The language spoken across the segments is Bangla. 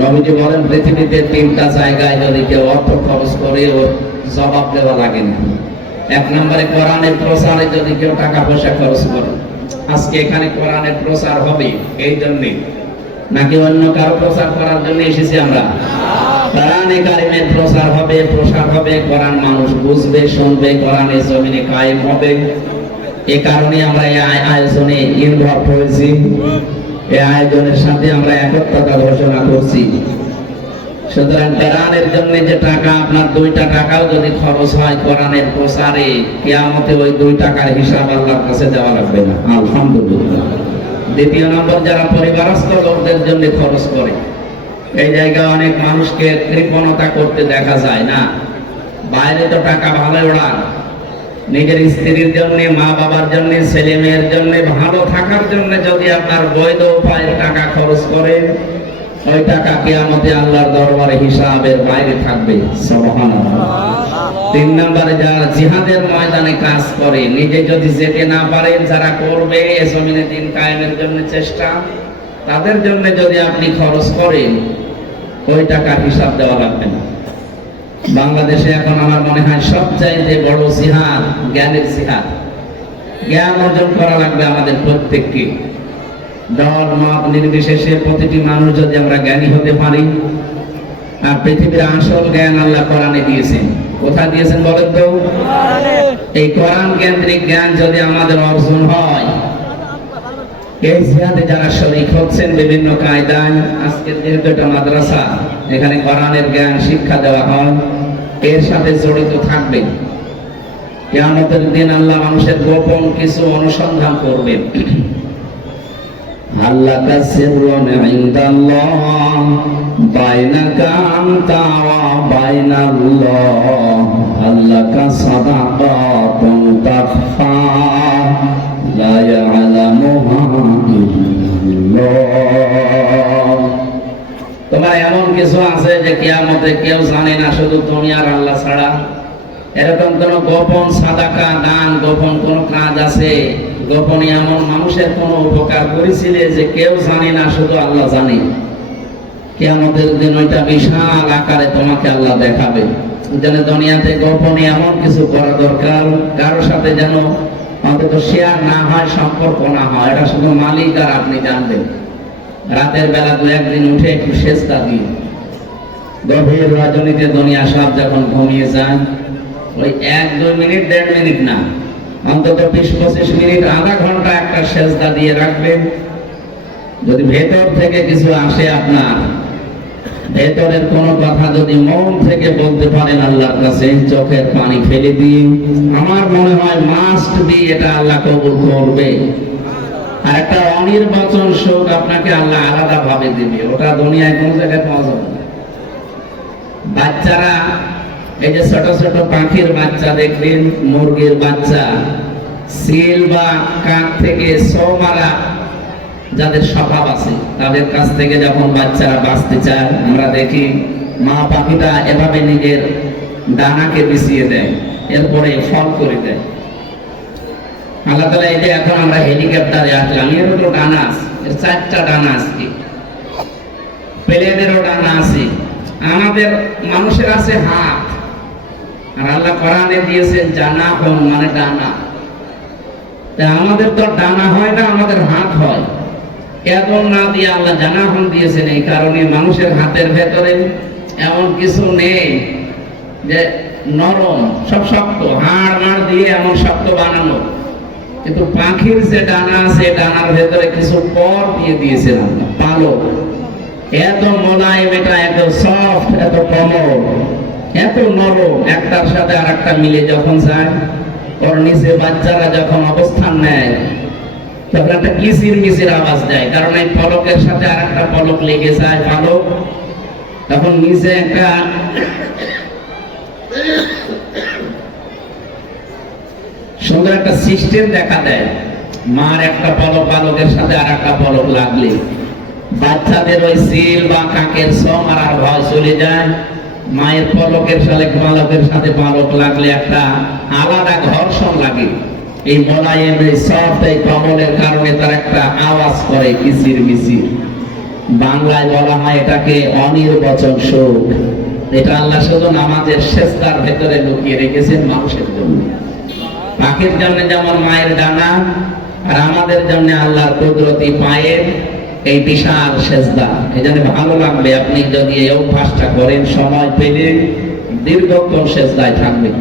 নবীজি বলেন পৃথিবীতে তিনটা জায়গায় যদি কেউ অর্থ খরচ করে ওর জবাব দেওয়া লাগে না। এক নম্বরে কোরআনের প্রচারে যদি কেউ টাকা পয়সা খরচ করে। আজকে এখানে কোরআনের প্রচার হবে এই জন্যে, নাকি অন্য কারো প্রচার করার জন্য এসেছি আমরা? কোরআনে কারিমের প্রচার হবে, প্রসার হবে, কোরআন মানুষ বুঝবে, শুনবে, কোরআনের জমিনে কায়েম হবে। এ কারণে আমরা এই আয়োজনে ইনভলভ হয়েছি। এই আয়োজনের সাথে আমরা একত্রতা ঘোষণা করছি। সুতরাং কোরআনের জন্য যে টাকা, আপনার 2টা টাকাও যদি খরচ হয় কোরআনের প্রচারে, কিয়ামতে ওই 2 টাকার হিসাব আল্লাহর কাছে দেওয়া লাগবে না, আলহামদুলিল্লাহ। দ্বিতীয় নম্বর, যারা পরিবারস্থ লোকদের জন্য খরচ করে, এই জায়গায় অনেক মানুষকে কৃপণতা করতে দেখা যায় না। বাইরে তো টাকা ভালো ওড়ান, নিজের স্ত্রীর জন্য, মা বাবার জন্য, ছেলে মেয়ের জন্য, ভালো থাকার জন্য যদি আপনার বৈধ উপায়ে টাকা খরচ করেন, ওই টাকা কিয়ামতে আল্লাহর দরবারে হিসাবের বাইরে থাকবে। সুবহানাল্লাহ। 3 নম্বরে, যারা জিহাদের ময়দানে কাজ করে, নিজে যদি যেতে না পারেন, যারা করবে এ জমিনে দিন কায়েমের জন্য চেষ্টা, তাদের জন্য যদি আপনি খরচ করেন, ওই টাকার হিসাব দেওয়া লাগবে না। বাংলাদেশে এখন আমার মনে হয় সবচাইতে বড় জিহাদ জ্ঞানের জিহাদ। জ্ঞান অর্জন করা লাগবে আমাদের প্রত্যেককে। দল মত নির্বিশেষে প্রতিটি মানুষ যদি আমরা জ্ঞানী হতে পারি। আর পৃথিবীর আসল জ্ঞান আল্লাহ কোরআনে দিয়েছেন। কোথায় দিয়েছেন বলেন তো? এই কোরআন কেন্দ্রিক জ্ঞান যদি আমাদের অর্জন হয়, এই জিহাদে যারা শরীক হচ্ছেন বিভিন্ন কায়দায়, আজকে যেহেতু এটা মাদ্রাসা, এখানে কোরআনের জ্ঞান শিক্ষা দেওয়া হয়, এর সাথে জড়িত থাকবে। কিয়ামতের দিন আল্লাহ মানুষের গোপন কিছু অনুসন্ধান করবেন। আল্লাকা সিররুন ইনদাল্লাহ বাইনাকা আনতা ওয়া বাইনাল্লাহ আল্লাকা সাদাকাতুন তাখফা লা ইয়ালামুহা ইল্লাল্লাহ। তোমার এমন কিছু আছে যে কিয়ামতে কেউ জানে না, শুধু তুমি আর আল্লাহ ছাড়া। এরকম কোন গোপন সাদাকা দান, গোপন কোন কাজ আছে, গোপনে এমন মানুষের কোন উপকার করেছিলে যে কেউ জানে না, শুধু আল্লাহ জানে। কিয়ামতের দিন ওইটা বিশাল আকারে তোমাকে আল্লাহ দেখাবে। যেন দুনিয়াতে গোপনে এমন কিছু করা দরকার, কারোর সাথে যেন অন্তত শেয়ার না হয়, সম্পর্ক না হয়, এটা শুধু মালিক আর আপনি জানবেন। রাতের বেলা 2-1 দিন উঠে একটু সেজদা দিয়ে, গভীর রজনীতে দুনিয়া সব যখন ঘুমিয়ে যায়, ওই 1-2 মিনিট 1.5 মিনিট না, অন্তত 20-25 মিনিট, আধা ঘন্টা একটা সেজদা দিয়ে রাখবেন। যদি ভেতর থেকে কিছু আসে, আপনার ভেতরের কোন কথা যদি মন থেকে বলতে পারেন আল্লাহর কাছে, চোখের পানি ফেলে দিয়ে, আমার মনে হয় মাস্ট বি এটা আল্লাহ কবুল করবে। আর একটা অনির্বাচন সুখ আপনাকে আল্লাহ আলাদা ভাবে দিবে, ওটা দুনিয়ায় কোন জায়গায় পাওয়া যাবে না। বাচ্চারা, এই যে ছোট ছোট পাখির বাচ্চা দেখবেন, মুরগির বাচ্চা, সিল বা কাক থেকে সৌমারা যাদের স্বভাব আছে, তাদের কাছ থেকে যখন বাচ্চারা বাঁচতে চায়, আমরা দেখি মা পাখিটা এভাবে নিজের ডানাকে বিছিয়ে দেয়, এরপরে ফল করে দেয়। আল্লাহ তাআলা এই যে এখন আমরা হেলিকপ্টারে আসলাম, এরও তো ডানা আছে, এর 4টা ডানা আছে, প্লেনেরও ডানা আছে, আমাদের মানুষের আছে হাত। আর আল্লাহ কোরআনে দিয়েছেন জানাহুন, মানে ডানা। আমাদের তো ডানা হয় না, আমাদের হাত হয়। এত না দিয়ে আল্লাহ জানাহুন দিয়েছেন, এই কারণে মানুষের হাতের ভেতরে এমন কিছু নেই যে নরম, সব শক্ত, হাড় মাড় দিয়ে এমন শক্ত বানানো। কিন্তু পাখির যে ডানা আছে, ডানার ভেতরে কিছু পর দিয়ে দিয়েছেন আল্লাহ, পালক। এত মোলায়েম, এটা এত সফট, এত কোমল, এত নরম, একটার সাথে আর একটা মিলে যখন যায়, ওর নিচে বাচ্চারা যখন অবস্থান নেয়, তখন একটা কিচির মিচির আওয়াজ দেয়, কারণ এই পলকের সাথে আর একটা পলক লেগে যায়, পালক। তখন নিচে একটা সুন্দর একটা সিস্টেম দেখা দেয়। মার একটা পলক, পালকের সাথে আর একটা পলক লাগলে বাচ্চাদের ওই সিল বা কাকের সম আর ভয় চলে যায়। মায়ের পলকের সাথে পালকের সাথে পালক লাগলে একটা আলাদা ঘর্ষণ লাগে। এই মোলায়েম, এই সফট, এই কমলের কারণে তার একটা আওয়াজ করে, কিচির মিচির। বাংলায় বলা হয় এটাকে অনির্বচন সুখ। এটা আল্লাহ শুধু নামাজের সেজদার ভেতরে লুকিয়ে রেখেছেন মানুষের জন্য। পাখির জন্য যেমন মায়ের ডানা, আর আমাদের জন্য আল্লাহর কুদরতি পায়ের এই বিশাল সেজদা। এই জন্য ভালো লাগবে আপনি যদি এই অভ্যাসটা করেন, সময় পেলে দীর্ঘক্ষণ সেজদায় থাকবেন।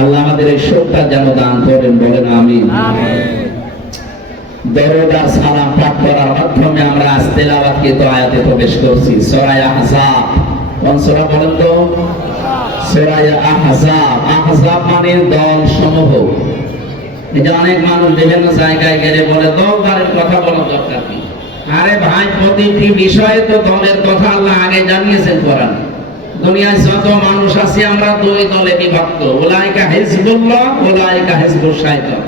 আল্লাহ আমাদের এই সুখটা যেন দান করেন, বলেন আমিন। দরুদ আর সালাম পাঠ করার মাধ্যমে আমরা আজ তেলাওয়াতকৃত আয়াতে প্রবেশ করছি। সূরা আহজাব, কোন সূরা বলেন তো? সূরা আহজাব। আহজাব মানে দল সমূহ। এই যে অনেক মানুষ বিভিন্ন জায়গায় গেলে বলে দলের কথা বলার দরকার কি? আরে ভাই, প্রতিটি বিষয়ে তো দলের কথা আল্লাহ আগে জানিয়েছেন কোরআন। দুনিয়ায় যত মানুষ আছে আমরা দুই দলে বিভক্ত, উলাইকা হিজবুল্লাহ, উলাইকা হিজবুশ শায়তান।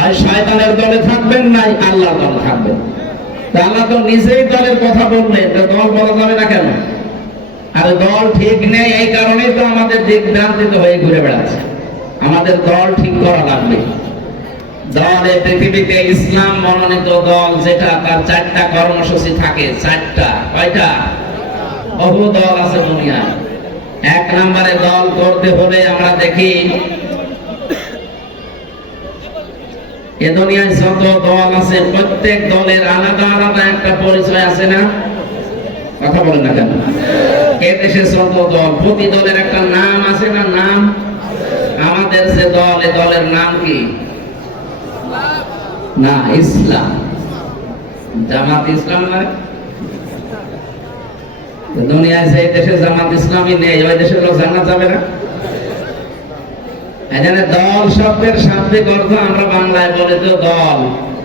আর শয়তানের দলে থাকবেন, নাই আল্লাহর দলে থাকবেন। তা আল্লাহ তো নিজেই দলের কথা বললেন, দল বলা যাবে না কেন? আর দল ঠিক নেই, এই কারণেই তো আমাদের দিকভ্রান্তিত হয়ে ঘুরে বেড়াচ্ছে। আমাদের দল ঠিক করা লাগবে। দলে পৃথিবীতে ইসলাম মনোনীত দল যেটা, তার 4টা কর্মসূচি থাকে। 4টা, কয়টা? বহু দল আছে দুনিয়ায়। 1 নম্বরে দল করতে হলে আমরা দেখি এ দুনিয়ায় যত দল আছে প্রত্যেক দলের আলাদা আলাদা একটা পরিচয় আছে না? কথা বলেন না কেন? এ দেশে যত দল, প্রতি দলের একটা নাম আছে না? নাম। আমাদের যে দল, এ দলের নাম কি? না, ইসলাম। জামাত ইসলাম নয়। দুনিয়ায় যে দেশে জামাত ইসলামী নেই, ওই দেশের লোক জান্নাত যাবে না। এখানে দল শব্দের শাব্দিক অর্থ আমরা বাংলায় বলে তো দল।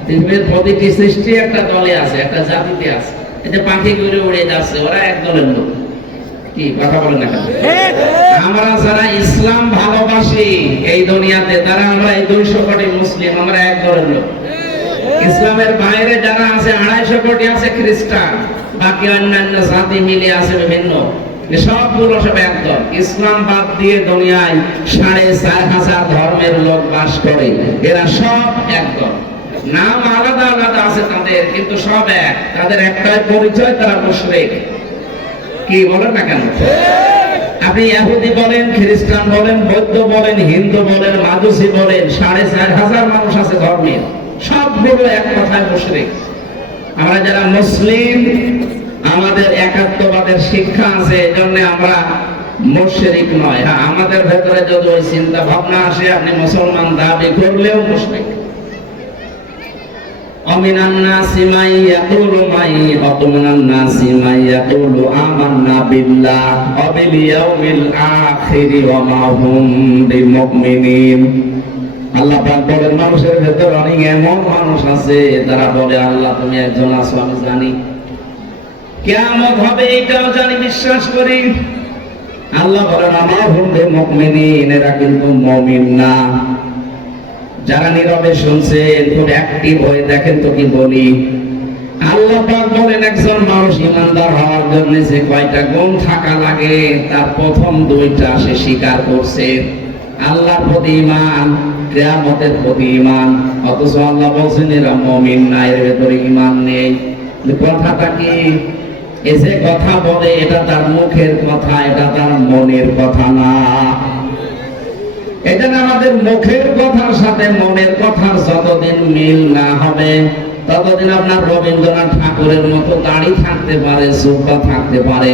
পৃথিবীর প্রতিটি সৃষ্টি একটা দলে আছে, একটা জাতিতে আছে। এই যে পাখি ঘুরে উড়ে যাচ্ছে, ওরা এক দলের লোক। কি কথা বলেন না কেন? আমরা যারা ইসলাম ভালোবাসি এই দুনিয়াতে, তারা আমরা এই 200 কোটি মুসলিম, আমরা এক দলের লোক। ইসলামের বাইরে যারা আছে 250 কোটি আছে খ্রিস্টান, বাকি অন্যান্য জাতি মিলে আছে বিভিন্ন। সবগুলো সব একদল। ইসলাম বাদ দিয়ে দুনিয়ায় 4,500 ধর্মের লোক বাস করে, এরা সব একদল। নাম আলাদা আলাদা আছে তাদের, কিন্তু সব এক। তাদের একটাই পরিচয়, তারা মুশরিক। কি বলেন না কেন? আপনি ইহুদি বলেন, খ্রিস্টান বলেন, বৌদ্ধ বলেন, হিন্দু বলেন, মাজুসি বলেন, 4,500 মানুষ আছে ধর্মের, সবগুলো এক কথায় মুশরিক। আমরা যারা মুসলিম, আমাদের একাত্মবাদের শিক্ষা আছে, এজন্য আমরা মুশরিক নয়। হ্যাঁ, আমাদের ভেতরে যদি ওই চিন্তা ভাবনা আসে, আপনি মুসলমান দাবি করলেও মুশরিক। অমিনান নাসি মান ইয়াকুলু মিনান নাসি মান ইয়াকুলু আমান্না বিল্লাহ ওয়া বিল ইয়াউমিল আখির ওয়া মা হুম বিমুমিনিন। আল্লাহ পাক বলেন, মানুষের ভেতর অনেক এমন মানুষ আছে যারা বলে আল্লাহ তুমি একজন আছো, আমি জানি কিয়ামত হবে এটাও জানি, বিশ্বাস করি। আল্লাহ বলেন আমা হুম বিমুমিনিন, এরা কিন্তু মুমিন না। যারা নীরবে শুনছেন, খুব অ্যাক্টিভ হয়ে দেখেন তো কি বলি। আল্লাহ পাক বলেন একজন মানুষ ইমানদার হওয়ার জন্য যে কয়টা গুণ থাকা লাগে, তার প্রথম 2টা সে স্বীকার করছে। আল্লাহর প্রতি ঈমান, কিয়ামতের প্রতি ঈমান। অথচ আল্লাহ বলছেন এরা মুমিন না, এর ভেতরে ঈমান নেই। কথাটা কি? এই যে কথা বলে, এটা তার মুখের কথা, এটা তার মনের কথা না। এজন্য আমাদের মুখের কথার সাথে মনের কথার যতদিন মিল না হবে, ততদিন আপনার রবীন্দ্রনাথ ঠাকুরের মতো দাড়ি থাকতে পারে, জুব্বা থাকতে পারে,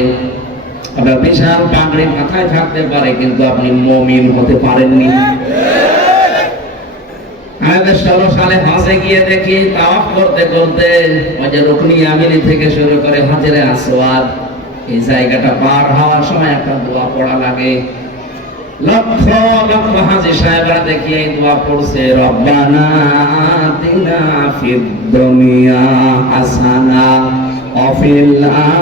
আপনার বিশাল পাগড়ি মাথায় থাকতে পারে, কিন্তু আপনি মুমিন হতে পারেননি। 2016 সালে হজে গিয়ে দেখি তাওয়াফ করতে করতে ওই যে রুকনি ইয়ামিনী থেকে শুরু করে হাজরে আসওয়াদ, এই জায়গাটা পার হওয়ার সময় একটা দোয়া পড়া লাগে। লক্ষ লক্ষ হাজী সাহেবরা দেখি এই দোয়া পড়ছে, রব্বানা আতিনা ফিদ দুনিয়া হাসানা ওয়া ফিল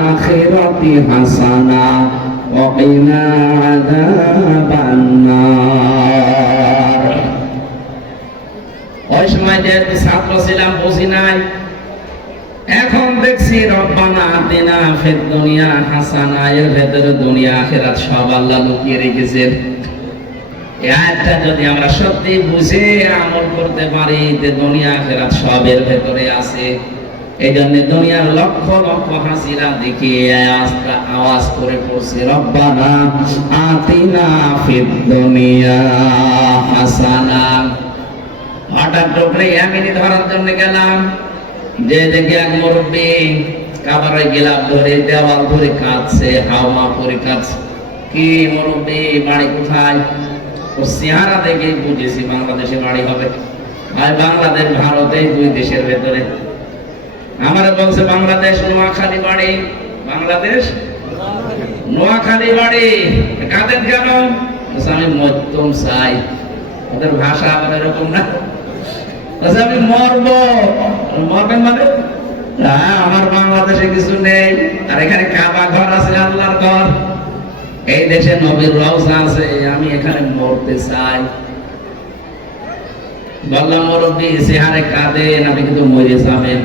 আখিরাতি হাসানা ওয়া কিনা আযাবান নার। ওই সময় যে ছাত্র ছিলাম বুঝি নাই, এখন দেখছি রব্বানা আতিনা ফিদ দুনিয়া হাসানা, এর ভেতরে দুনিয়া আখিরাত সব আল্লাহ লুকিয়ে রেখেছেন। এই আয়াতটা যদি আমরা সত্যি বুঝে আমল করতে পারি, যে দুনিয়া আখিরাত সবের ভেতরে আছে, এই জন্য দুনিয়ার লক্ষ লক্ষ হাসিরা দেখিয়ে আওয়াজ করে পড়ছে রব্বানা আতিনা ফিদ দুনিয়া হাসানা। হঠাৎ করে এমনি ধরার জন্য গেলাম, যে দেখি এক মুরব্বী কাবারে গেলাম ধরে দেওয়াল ধরে কাঁদছে, হাওয়া করে কাঁদছে। কি মুরব্বী, বাড়ি কোথায়? ও চেহারা দেখে বুঝেছি বাংলাদেশে বাড়ি হবে। ভাই বাংলাদেশ ভারতে দুই দেশের ভেতরে। আমার বলছে বাংলাদেশ নোয়াখালী বাড়ি। বাংলাদেশ নোয়াখালী বাড়ি। কাঁদেন কেন? আমি মধ্যম চাই। ওদের ভাষা আমার এরকম না। আমি মরবো। মরবেন মানে? হ্যাঁ, আমার বাংলাদেশে কিছু নেই, আর এখানে কাবা ঘর আছে, আল্লাহর ঘর। এই দেশে নবীর রওজা আছে, আমি এখানে মরতে চাই। বললাম মুরব্বী চেহারে কাঁদেন, আপনি কিন্তু মরে যাবেন,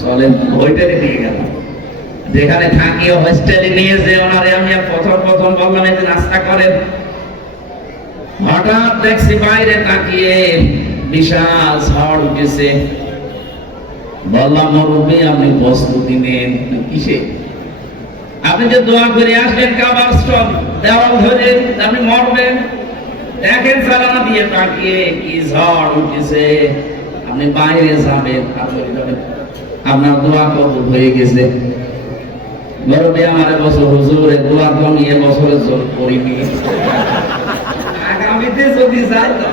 চলেন ওইটারে নিয়ে গেলাম। যেখানে থাকি হোস্টেলে নিয়ে যে ওনারে আমি প্রথম বললাম এই নাস্তা করেন। হঠাৎ দেখছি বাইরে তাকিয়ে বিশাল ঝড় উঠেছে। বললাম মুরব্বী আপনি প্রস্তুতি নেন। কিসে? আপনি যে দোয়া করে আসলেন কাবার স্টপ দেওয়াল ধরে, আপনি মরবেন। দেখেন চালানা দিয়ে তাকিয়ে কি ঝড় উঠেছে, আপনি বাইরে যাবেন, আপনার দোয়া কবুল হয়ে গেছে। মুরব্বী আমার বছর হুজুরের দোয়া কমিয়ে বছরের জন্য করিনি, আগামীতে যদি যাই তো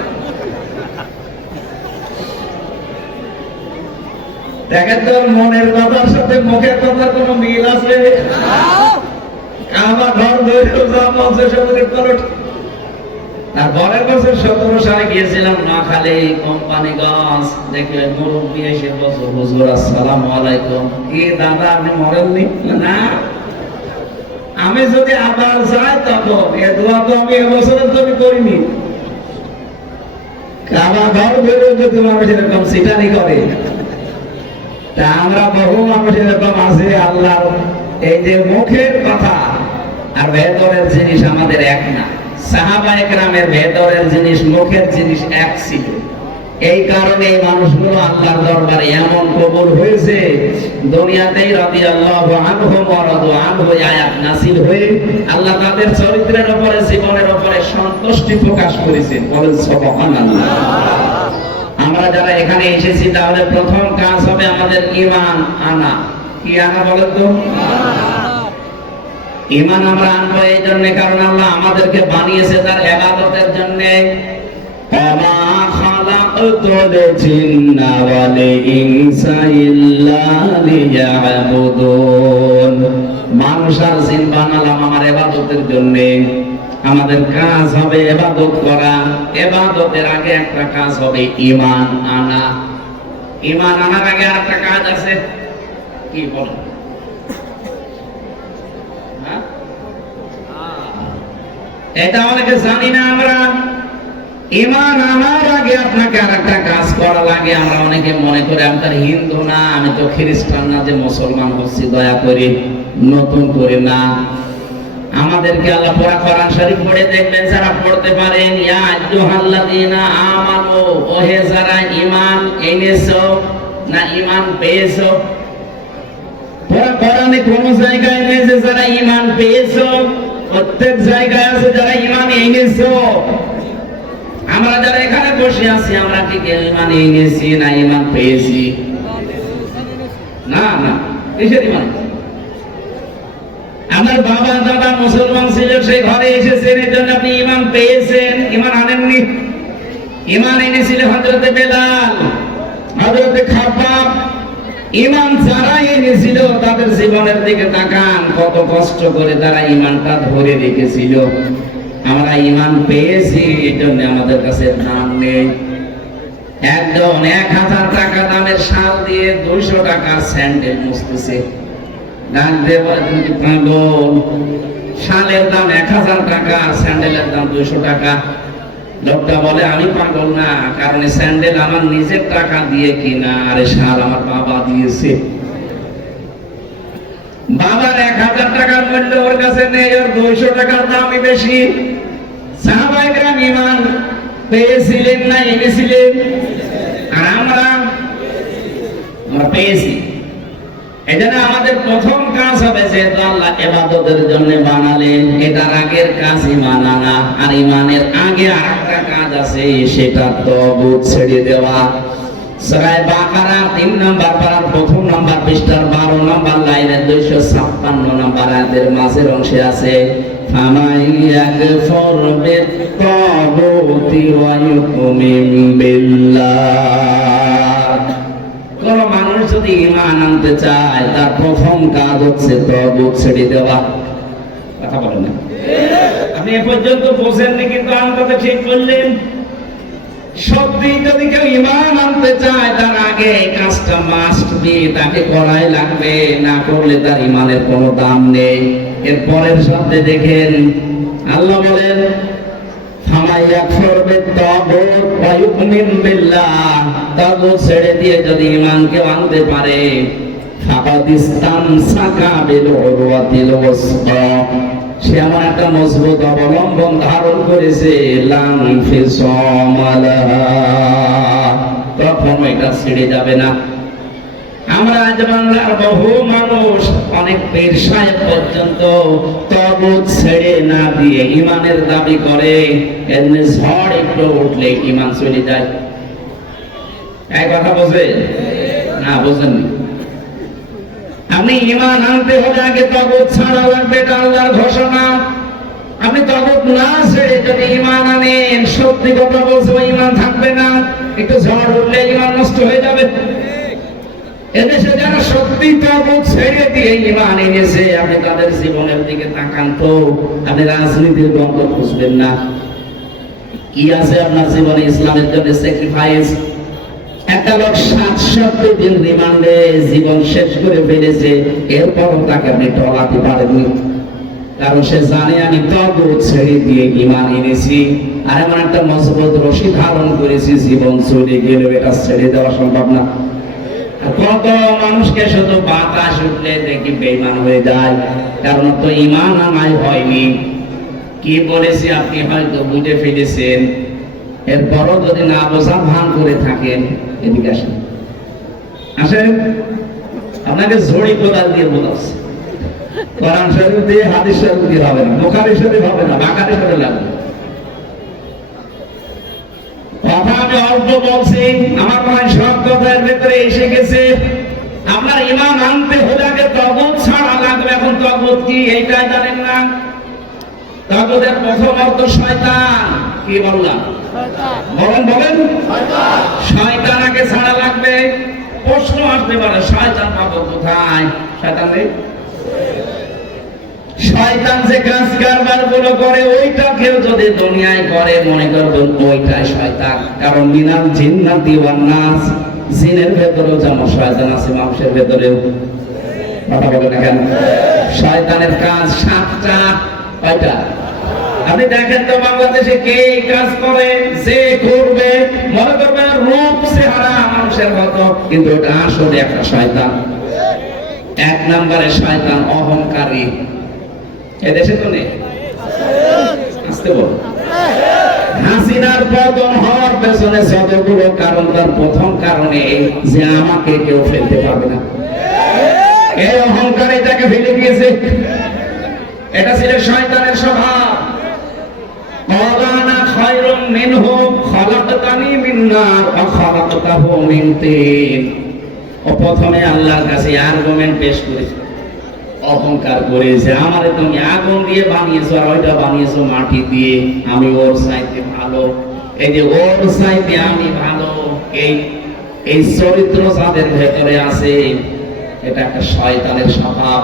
দেখেন তো মনের কথার সাথে মুখের কথার কোন মিল আছে? আমার ঘর ধরে তার পরের বছর 17 সালে গিয়েছিলাম নোয়াখালী কোম্পানিগঞ্জ। দেখে মুরব্বী এসে বছর হুজুর আসসালামু আলাইকুম। কি দাদা আপনি মরেননি? না, আমি যদি আবার যাই তখন এ দোয়া তো আমি এবছরের জন্য করিনি। কাবা ঘর ধরে যদি মানুষ এরকম সিটারি করে, তা আমরা বহু মানুষ এরকম আছে। আল্লাহ এই যে মুখের কথা আর ভেতরের জিনিস আমাদের এক না। সাহাবায়ে কেরামের ভেতরের জিনিস মুখের জিনিস এক ছিল। এই কারণে এই মানুষগুলো আল্লাহর দরবারে এমন কবুল হয়েছে, দুনিয়াতেই রাদিয়াল্লাহু আনহু ওয়া রাদু আনহু আয়াত নাযিল হয়ে আল্লাহ তাদের চরিত্রের উপরে, জীবনের উপরে সন্তুষ্টি প্রকাশ করেছেন। বলেন সুবহানাল্লাহ। আমরা যারা এখানে এসেছি তাহলে প্রথম কাজ হবে আমাদের ঈমান আনা। কি আনা বলেন তো? ঈমান আমরা আনবো এই জন্য, কারণ আল্লাহ আমাদেরকে বানিয়েছে তার ইবাদতের জন্য। ওমা খালাকতুল জিন্না ওয়াল ইনসা ইল্লা লিয়াবুদুন। মানুষ আর জিন বানালাম আমার ইবাদতের জন্য। আমাদের কাজ হবে ইবাদত করা। ইবাদতের আগে একটা কাজ হবে ঈমান আনা। ঈমান আনার আগে আরেকটা কাজ আছে। কি বলেন? এটা অনেকে জানি না আমরা। ঈমান আনার আগে আপনাকে আরেকটা কাজ করা লাগে। আমরা অনেকে মনে করি আমি তো হিন্দু না, আমি তো খ্রিস্টান না, যে মুসলমান হচ্ছি, দয়া করে নতুন করে না। আমাদেরকে আল্লাহ পড়া কোরআন শরীফ পড়ে দেখবেন, যারা পড়তে পারেন ইয়া আইয়ুহাল্লাযীনা আমানু, ওহে যারা ঈমান এনেছো না ঈমান পেয়েছো। কোরআনে কোন জায়গায় নেই যে যারা ঈমান পেয়েছো, প্রত্যেক জায়গায় আছে যারা ঈমান এনেছো। আমরা যারা এখানে বসে আছি, আমরা কি কেউ ঈমান এনেছি না ঈমান পেয়েছি? না না, কিসের ঈমান? আমার বাবা দাদা মুসলমান ছিল, সেই ঘরে এসেছেন, এর জন্য আপনি ঈমান পেয়েছেন। ঈমান আনেননি। ঈমান এনেছিলেন হযরতে বেলাল, হযরতে খাব্বাব। ঈমান যারা এনেছিল তাদের জীবনের দিকে তাকান, কত কষ্ট করে তারা ঈমানটা ধরে রেখেছিল। আমরা ঈমান পেয়েছি, এর জন্য আমাদের কাছে দাম নেই। একজন 1000 টাকা দামের শাল দিয়ে 200 টাকার স্যান্ডেল মুছতেছে। শালের দাম 1000 টাকা, স্যান্ডেলের দাম 200 টাকা। লোকটা বলে আমি পাগল না, কারণ স্যান্ডেল আমার নিজের টাকা দিয়ে কিনা, আর শাল আমার বাবা দিয়েছে। বাবার 1000 টাকার মূল্য ওর কাছে নেই, ওর 200 টাকার দামই বেশি। সাহাবায়ে কেরাম ঈমান পেয়েছিলেন না এনেছিলেন? আর আমরা পেয়েছি। এজন্য আমাদের প্রথম কাজ হবে যে আল্লাহ ইবাদতের জন্য বানালেন, এটার আগের কাজ ঈমান আনা, আর ঈমানের আগে আরেকটা কাজ আছে, সেটা তাগুত ছেড়ে দেওয়া। সূরা বাকারা 3 নম্বর পারার প্রথম নম্বর পৃষ্ঠার 12 নম্বর লাইনের 256 নম্বর আয়াতের মাঝের অংশে আছে, ফামাইয়াকফুর বিত-তাগুতি ওয়া ইউমিন বিল্লাহ। কোন মানুষ যদি ঈমান আনতে চায় তার প্রথম কাজ হচ্ছে তাগুত ছেড়ে দেওয়া। কথা বলেন না? আপনি এ পর্যন্ত বোঝেননি, কিন্তু আনতে ঠিক বললেন। সত্যি যদি কেউ ঈমান আনতে চায় তার আগে এই কাজটা মাস্ট বি, তাকে করাই লাগবে, না করলে তার ঈমানের কোনো দাম নেই। এর পরের শব্দে দেখেন আল্লাহ বলেন ফামাইয়াকফুর বিত-তাগুত ওয়া ইউমিন বিল্লাহ, তাগুত ছেড়ে দিয়ে যদি ঈমানকে আনতে পারে, ফাকাদ ইসতামসাকা বিল উরওয়াতিল ওয়াসকা, সে এমন একটা মজবুত অবলম্বন ধারণ করেছে, লাম ফিসামা লাহা, কখনো এটা ছেড়ে যাবে না। আমরা আজ বাংলার বহু মানুষ, অনেক পীর সাহেব পর্যন্ত তাগুত ছেড়ে না দিয়ে ঈমানের দাবি করে, এমনি ঝড় একটু উঠলে ঈমান চলে যায়। এই কথা বোঝে না? বোঝেননি? আপনি ঈমান আনতে হলে আগে তাগুত ছাড়া লাগবে, এটা আল্লাহর ঘোষণা। আপনি তাগুত না ছেড়ে যদি ঈমান আনেন, সত্যি কথা বলছে ওই ঈমান থাকবে না, একটু ঝড় উঠলে ঈমান নষ্ট হয়ে যাবে। এদেশে যারা সত্যি তাগুত ছেড়ে দিয়ে ঈমান এনেছে, আপনি তাদের জীবনের দিকে তাকান তো, আপনি রাজনীতির গন্ধ খুঁজবেন না। কি আছে আপনার জীবনে ইসলামের জন্য স্যাক্রিফাইস? একটা লোক 67 দিন রিমান্ডে জীবন শেষ করে ফেলেছে, এরপরও তাকে আপনি টলাতে পারেননি, কারণ সে জানে আমি তাগুত ছেড়ে দিয়ে ঈমান এনেছি, আর এমন একটা মজবুত রশি ধারণ করেছি, জীবন চলে গেলেও এটা ছেড়ে দেওয়া সম্ভব না। কত মানুষকে শুধু বাতাস উঠলে দেখি বেঈমান হয়ে যায়, কারণ তো ঈমান আমায় হয়নি। কি বলেছি আপনি হয়তো বুঝে ফেলেছেন, এরপরও যদি না বোঝা ভান করে থাকেন, এদিকে আসেন, আসেন, আপনাকে ঝড়ি কোদাল দিয়ে বোঝাচ্ছে। কোরআন শরীফ দিয়ে, হাদিস শরীফ দিয়ে হবে না, বুখারী শরীফ হবে না, বাকারি শরীফ লাগবে। কথা আমি অল্প বলছি, আমার মনে হয় সব কথার ভেতরে এসে গেছে। আপনার ঈমান আনতে হলে আগে তাগুত ছাড়া লাগবে। এখন তাগুত কি এইটা জানেন না? তাগুতের প্রথম অর্থ শয়তান। কি বললাম? বলেন বলেন, শয়তান আগে ছাড়া লাগবে। প্রশ্ন আসতে পারে, শয়তান পাবো কোথায়? শয়তান নেই। শয়তান যে কাজ কারবার গুলো করে, ওইটা কেউ যদি দুনিয়ায় করে, মনে করবেন ওইটাই শয়তান। কারণ মিনাল জিন্নাতি ওয়ান নাস, জিনের ভেতরেও যেমন শয়তান আছে, মানুষের ভেতরেও। কথা বলে না কেন? শয়তানের কাজ 7টা। কয়টা? আপনি দেখেন তো বাংলাদেশে কে কাজ করে, যে করবে মনে করবেন রূপ চেহারা মানুষের মতো, কিন্তু ওটা আসলে একটা শয়তান। 1 নম্বরে শয়তান অহংকারী। এদেশে তো নেই, আসতে বল। হাসিনার পতন হওয়ার পেছনে যতগুলো কারণ, তার প্রথম কারণে যে আমাকে কেউ ফেলতে পারবে না, এই অহংকারে তাকে ফেলে দিয়েছে। এটা ছিল শয়তানের স্বভাব। আনা খায়রুম মিনহু খালাকতানি মিন নার ওয়া খালাকতাহু মিন তিন। ও প্রথমে আল্লাহর কাছে আর্গুমেন্ট পেশ করেছে, অহংকার করেছে, আমারে তুমি আগুন দিয়ে বানিয়েছো আর ওইটা বানিয়েছো মাটি দিয়ে, আমি ওর চাইতে ভালো। এই যে ওর চাইতে আমি ভালো, এই চরিত্র যাদের ভেতরে আছে, এটা একটা শয়তানের স্বভাব।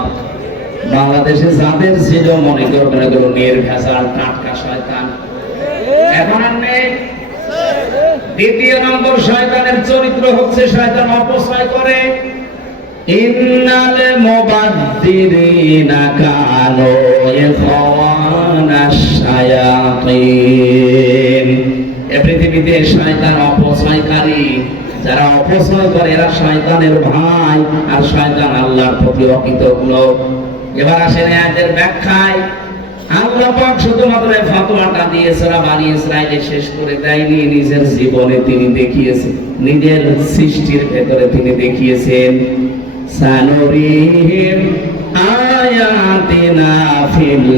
বাংলাদেশে যাদের ছিল, মনে করবেন এগুলো নির্ভেজাল টাটকা শয়তান, এখন আর নেই। দ্বিতীয় নম্বর শয়তানের চরিত্র হচ্ছে, শয়তান অপচয় করে। ইন্নাল মুবাদ্দিরিনা কানু ইখওয়ানাশ শায়াতিন। এই পৃথিবীতে শয়তান অপচয়কারী, যারা অপচয় করে এরা শয়তানের ভাই, আর শয়তান আল্লাহর প্রতি অকৃতজ্ঞ। এবার আসেন আয়াতের ব্যাখ্যায়। আল্লাহ পাক শুধুমাত্র ফতোয়াটা দিয়ে সূরা বনী ইসরাঈলে শেষ করে দেয়নি, নিজের জীবনে তিনি দেখিয়েছেন, নিজের সৃষ্টির ভেতরে তিনি দেখিয়েছেন। সানুরিহিম আয়াতিনা ফিল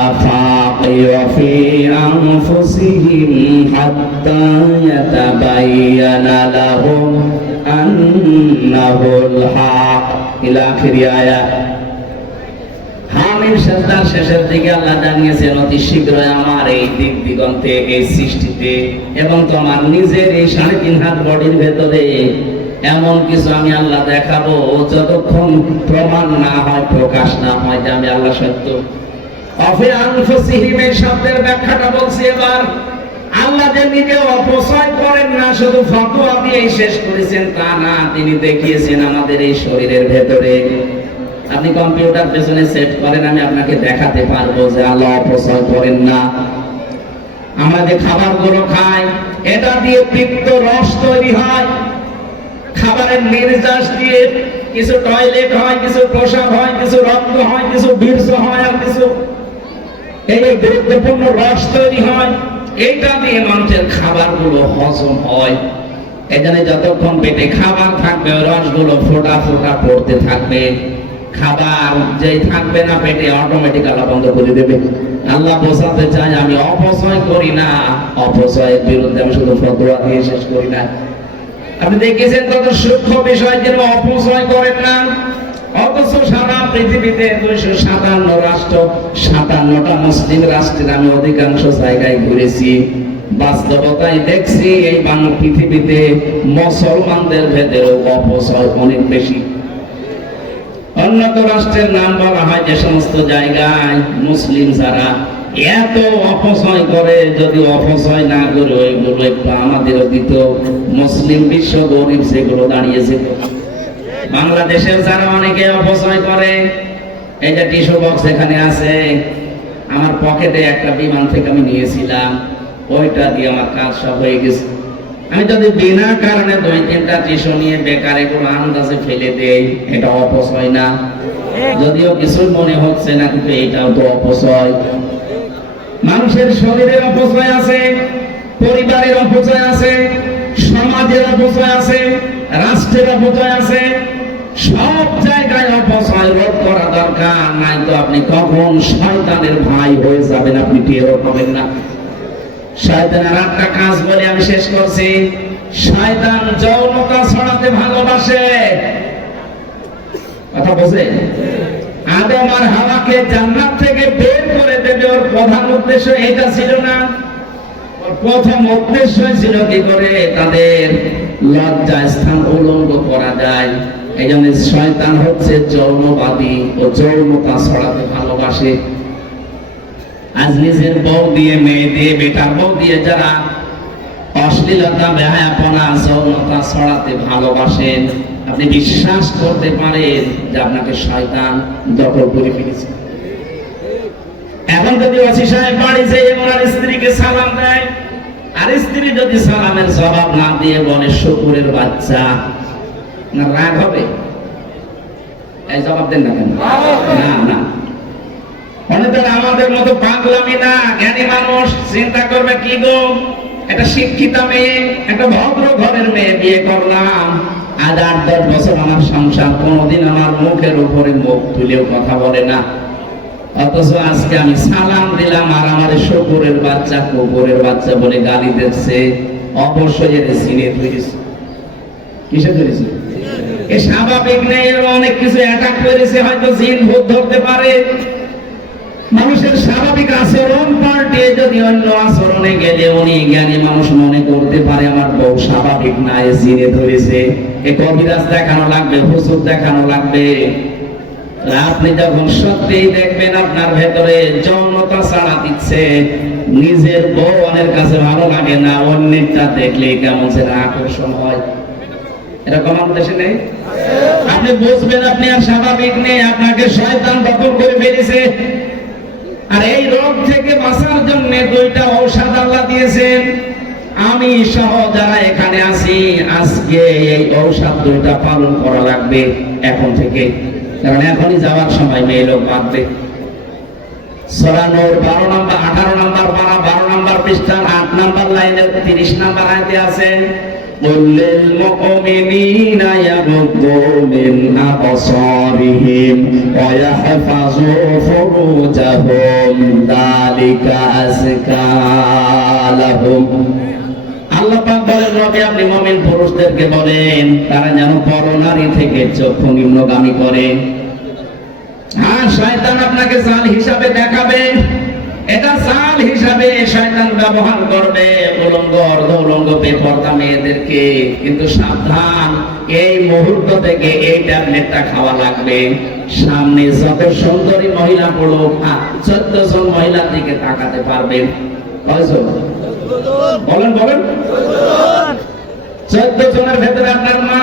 আফাকি ওয়া ফি আনফুসিহিম হাত্তা ইয়াতাবায়্যানা লাহুম আন্নাহুল হক ইলা আখিরি আয়াত। হামিম সাজদার শেষের দিকে আল্লাহ জানিয়েছেন অতি শীঘ্রই আমার এই দিক দিগন্তে, এই সৃষ্টিতে এবং তোমার নিজের এই 3.5 হাত বডির ভেতরে এমন কিছু আমি আল্লাহ দেখাবো যতক্ষণ প্রমাণ না হয়, প্রকাশ না হয় যে আমি আল্লাহ সত্য। অফি আনফুসিহিম এই শব্দের ব্যাখ্যাটা বলছি এবার। আল্লাহ যে নিজে অপচয় করেন না, শুধু ফতোয়া দিয়ে শেষ করেছেন তা না, তিনি দেখিয়েছেন আমাদের এই শরীরের ভেতরে। আপনি কম্পিউটার পেছনে সেট করেন, আমি আপনাকে দেখাতে পারবো যে আল্লাহ অপচয় করেন না। আমরা যে খাবারগুলো খাই, এটা দিয়ে তিক্ত রস তৈরি হয়। খাবারের নির্যাস দিয়ে কিছু টয়লেট হয়, কিছু প্রসাব হয়, কিছু রক্ত হয়, কিছু বীর্য হয়, আর কিছু এই গুরুত্বপূর্ণ রস তৈরি হয়। এইটা দিয়ে মানুষের খাবারগুলো হজম হয়। এখানে যতক্ষণ পেটে খাবার থাকবে, ওই রসগুলো ফোঁটা ফোঁটা পড়তে থাকবে। খাবার যেই থাকবে না পেটে, অটোমেটিক আল্লাহ বন্ধ করে দেবে। আল্লাহ বোঝাতে চায় আমি অপচয় করি না, অপচয়ের বিরুদ্ধে আমি শুধু ফতোয়া দিয়ে শেষ করি না। আপনি দেখেছেন কত সূক্ষ্ম বিষয় যেন অপচয় করেন না, অথচ সারা পৃথিবীতে 257 রাষ্ট্র, 57টা মুসলিম রাষ্ট্রের আমি অধিকাংশ জায়গায় ঘুরেছি। বাস্তবতায় দেখছি এই বাংলা পৃথিবীতে মুসলমানদের ভেতরেও অপচয় অনেক বেশি। উন্নত রাষ্ট্রের নাম বলা হয় যে সমস্ত জায়গায় মুসলিম যারা এত অপচয় করে, যদি অপচয় না করে ওইগুলো একটু আমাদেরও দিত, মুসলিম বিশ্ব গরিব সেগুলো দাঁড়িয়েছে। বাংলাদেশের যারা অনেকে অপচয় করে, এই যে টিস্যু বক্স এখানে আছে, আমার পকেটে একটা বিমান থেকে আমি নিয়েছিলাম, ওইটা দিয়ে আমার কাজ সব হয়ে গেছে। আমি যদি বিনা কারণে 2-3টা টিস্যু নিয়ে বেকার এগুলো আন্দাজে ফেলে দেই, এটা অপচয় না? যদিও কিছু মনে হচ্ছে না, কিন্তু এটাও তো অপচয়। মানুষের শরীরের অপচয় আছে, পরিবারের অপচয় আছে, সমাজের অপচয় আছে, রাষ্ট্রের অপচয় আছে। সব জায়গায় অপচয় রোধ করা দরকার, নাই তো আপনি কখন শয়তানের ভাই হয়ে যাবেন আপনি টেরও পাবেন না। শয়তানের একটা কাজ বলে আমি শেষ করছি। শয়তান যৌনতা ছড়াতে ভালোবাসে। কথা বোঝে? আদম আর হাওয়াকে জান্নাত থেকে বের করে দেবে, ওর প্রধান উদ্দেশ্য এটা ছিল না। ওর প্রথম উদ্দেশ্য ছিল কি করে তাদের লজ্জা স্থান উলঙ্গ করা যায়। এই জন্য শয়তান হচ্ছে যৌনবাদী, ও যৌনতা ছড়াতে ভালোবাসে। আজ নিজের বউ দিয়ে, মেয়ে দিয়ে, বেটার বউ দিয়ে যারা অশ্লীলতা, বেহায়াপনা, যৌনতা ছড়াতে ভালোবাসেন, আপনি বিশ্বাস করতে পারেন যে আপনাকে শয়তান দখল করে ফেলেছে। এখন যদি ওসি সাহেব বাড়ি যেয়ে ওনার স্ত্রীকে সালাম দেয়, আর স্ত্রী যদি সালামের জবাব না দিয়ে বলে শুকুরের বাচ্চা, না রাগ হবে? এই জবাব দেন না কেন? না না, আমাদের মতো পাগলামি না, জ্ঞানী মানুষ চিন্তা করবে কি গো, একটা শিক্ষিতা মেয়ে, একটা ভদ্র ঘরের মেয়ে বিয়ে করলাম, আজ 8-10 বছর আমার সংসার, কোনোদিন আমার মুখের উপরে মুখ তুলেও কথা বলে না, অথচ আজকে আমি সালাম দিলাম আর আমার শুকুরের বাচ্চা, কুকুরের বাচ্চা বলে গালি দিচ্ছে। অবশ্যই এর সিনে ধরেছে। কিসে ধরেছে? এ স্বাভাবিক নেই, এর অনেক কিছু অ্যাটাক করেছে, হয়তো জিন ভূত ধরতে পারে। মানুষের স্বাভাবিক আচরণ পাল্টে যদি অন্য আচরণে গেলে উনি জ্ঞানী মানুষ মনে করতে পারে আমার বউ স্বাভাবিক না, এ জিনে ধরেছে। এ কবিরাজ দেখানো লাগবে, হুজুর দেখানো লাগবে। আপনি যখন সত্যি দেখবেন আপনার ভেতরে যৌনতা ছাড়া দিচ্ছে, নিজের বউ অনেক কাছে ভালো লাগে না, অন্যটা দেখলে কেমন যেন আকর্ষণ হয়। এরকম আমাদের দেশে নেই? আপনি বুঝবেন আপনি আর স্বাভাবিক নেই, আপনাকে শয়তান দখল করে ফেলেছে। আর এই রোগ থেকে বাঁচার জন্য 2টা ঔষধ আল্লাহ দিয়েছেন। আমি সহ যারা এখানে আছি, আজকে এই ঔষধ 2টা পালন করা লাগবে এখন থেকে, কারণ এখনই যাওয়ার সময় মেয়ে লোক বাঁধবে। সূরা নূর 12 নম্বর, 18 নম্বর পারা, 12 নম্বর পৃষ্ঠার 8 নম্বর লাইনের 30 নম্বর আয়াতে আছে, قل للمؤمنين يغضوا من أبصارهم ويحفظوا فروجهم ذلك أزكى لهم আল্লাহ পাক বলেন নবী আপনি মুমিন পুরুষদেরকে বলেন তারা যেন পরনারী থেকে চক্ষু নিম্নগামী করে। হ্যাঁ, শয়তান আপনাকে জাল হিসাবে দেখাবে, এটা জাল হিসাবে শয়তান ব্যবহার করবে উলঙ্গ অর্ধ উলঙ্গ বেপরদা মেয়েদেরকে। কিন্তু সাবধান, এই মুহূর্ত থেকে এই ট্যাবলেটটা খাওয়া লাগবে। সামনে যত সুন্দরী মহিলা পড়ুক 14 জন মহিলার দিকে তাকাতে পারবেন। কয়জন বলেন বলেন? 14 জনের ভেতরে আপনার মা,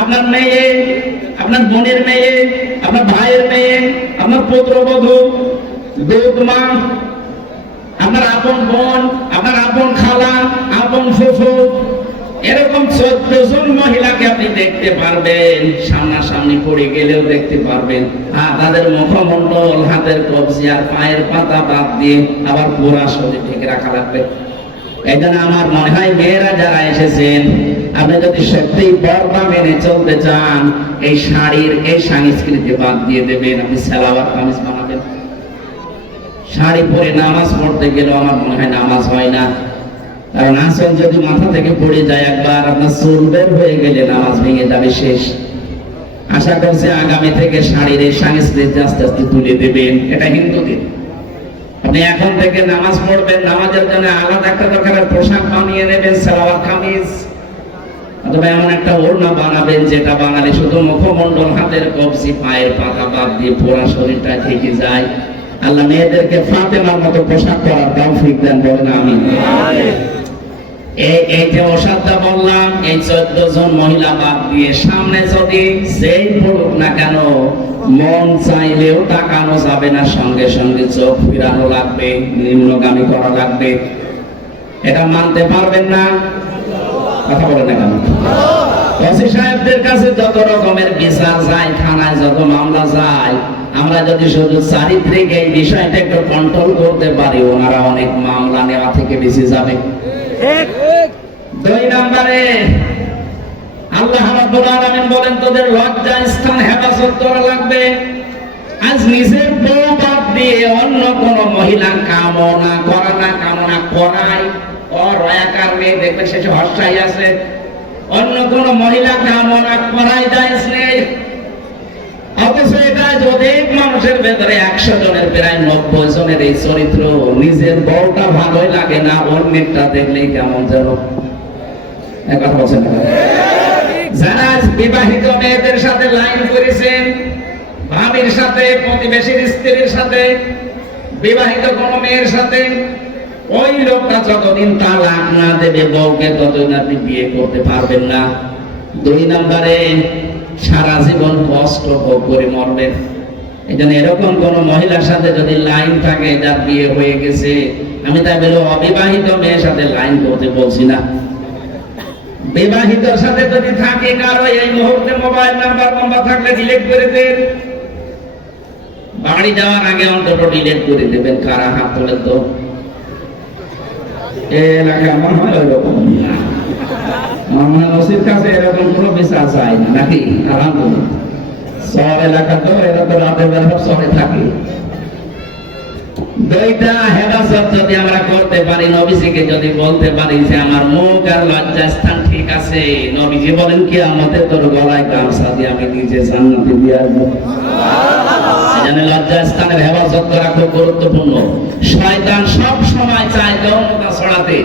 আপনার মেয়ে, আপনার বোনের মেয়ে, আপনার ভাইয়ের মেয়ে, আপনার পুত্রবধূ, দুধ মা, আপনার আপন বোন, আপনার আপন খালা, আপন ফুফু, এরকম 14 জন মহিলাকে আপনি দেখতে পারবেন। সামনাসামনি পড়ে গেলেও দেখতে পারবেন। তাদের মুখমণ্ডল, হাতের কবজি আর পায়ের পাতা বাদ দিয়ে আবার পুরা শরীর ঢেকে রাখা লাগবে। এই জন্য আমার মনে হয় মেয়েরা যারা এসেছেন, আপনি যদি সত্যি পর্দা মেনে চলতে চান, এই শাড়ির এই সংস্কৃতি বাদ দিয়ে দেবেন। আপনি সালোয়ার কামিজ বানাবেন। শাড়ি পরে নামাজ পড়তে গেলেও আমার মনে হয় নামাজ হয় না। কারণ আসল যদি মাথা থেকে পড়ে যায় একবার, আপনার চুল বের হয়ে গেলে নামাজ ভেঙে যাবে, শেষ। আশা করছি আগামী থেকে শাড়ির এই সংস্কৃতি আস্তে আস্তে তুলে দেবেন। এটা হিন্দুদের। আপনি এখন থেকে নামাজ পড়বেন, নামাজের জন্য আলাদা একটা দরকারের পোশাক বানিয়ে নেবেন, সালোয়ার কামিজ, অথবা এমন একটা ওড়না বানাবেন যেটা বানালে শুধু মুখমণ্ডল, হাতের কবজি, পায়ের পাতা বাদ দিয়ে পুরা শরীরটা থেকে যায়। আল্লাহ মেয়েদেরকে ফাতেমার মতো পোশাক পরার তৌফিক দেন, বলেন আমিন। এই যে ওষুধটা বললাম, এই 14 জন মহিলা বাদ দিয়ে সামনে যদি যেই পড়ুক না কেন, মন চাইলেও তাকানো যাবে না, সঙ্গে সঙ্গে চোখ ফিরানো লাগবে, নিম্নগামী করা লাগবে। এটা মানতে পারবেন না? কথা বলেন না কেন? ওসি সাহেবদের কাছে যত রকমের বিচার যায়, থানায় যত মামলা যায়, আমরা যদি শুধু চারিত্রিক এই বিষয়টা একটু কন্ট্রোল করতে পারি, ওনারা অনেক মামলা নেওয়া থেকে বেঁচে যাবে। 2 নম্বরে আল্লাহ রাব্বুল আলামিন বলেন তোদের লজ্জা স্থান হেফাজত করা লাগবে। আজ নিজের বউ বাদ দিয়ে অন্য কোন মহিলা কামনা করাই অরয়াকার মেয়ে দেখবেন শেষে হর্ষাই আছে। অন্য কোন মহিলা কামনা করাই জায়েজ নেই। অথচ এটা যদি মানুষের ভেতরে 100 জনের প্রায় 90 জনের এই চরিত্র, নিজের বউটা ভালোই লাগে না, অন্যটা দেখলেই কেমন যেন। কথা বলছেন না? যারা বিবাহিত মেয়েদের সাথে লাইন করেছেন, ভাবির সাথে, প্রতিবেশীর স্ত্রীর সাথে, বিবাহিত কোন মেয়ের সাথে, ওই লোকটা যতদিন তালাক না দেবে বউকে, ততদিন আপনি বিয়ে করতে পারবেন না। 2 নম্বরে সারা জীবন কষ্ট ভোগ করে মরবেন। এই জন্য এরকম কোন মহিলার সাথে যদি লাইন থাকে, যার বিয়ে হয়ে গেছে, আমি তাই বলি অবিবাহিত মেয়ের সাথে লাইন করতে বলছি না। বিবাহিতর সাথে যদি থাকে কারো, এই মুহূর্তে মোবাইল নাম্বার থাকলে ডিলিট করে দেন। বাড়ি যাওয়ার আগে অন্তত ডিলিট করে দেবেন। কারা হাত তোলেন তো? এলাকা আমার হয় ওরকম না। আমার ওসির কাছে এরকম কোনো বিচার চাই না, নাকি? আলহামদুলিল্লাহ। শহর এলাকা তো, এরা তো রাতের বেলা সব শহরে থাকে। 2টা হেফাজত যদি আমরা করতে পারি, নবীজিকে যদি বলতে পারি যে আমার মুখ আর লজ্জা স্থান ঠিক আছে, নবীজি বলেন কিয়ামতে তোর গলায় গামছা দিয়ে আমি নিজে জান্নাতে দিয়ে আসবো। এজন্য লজ্জা স্থানের হেফাজত করা খুব গুরুত্বপূর্ণ। শয়তান সব সময় চায় যৌনতা ছড়াতে।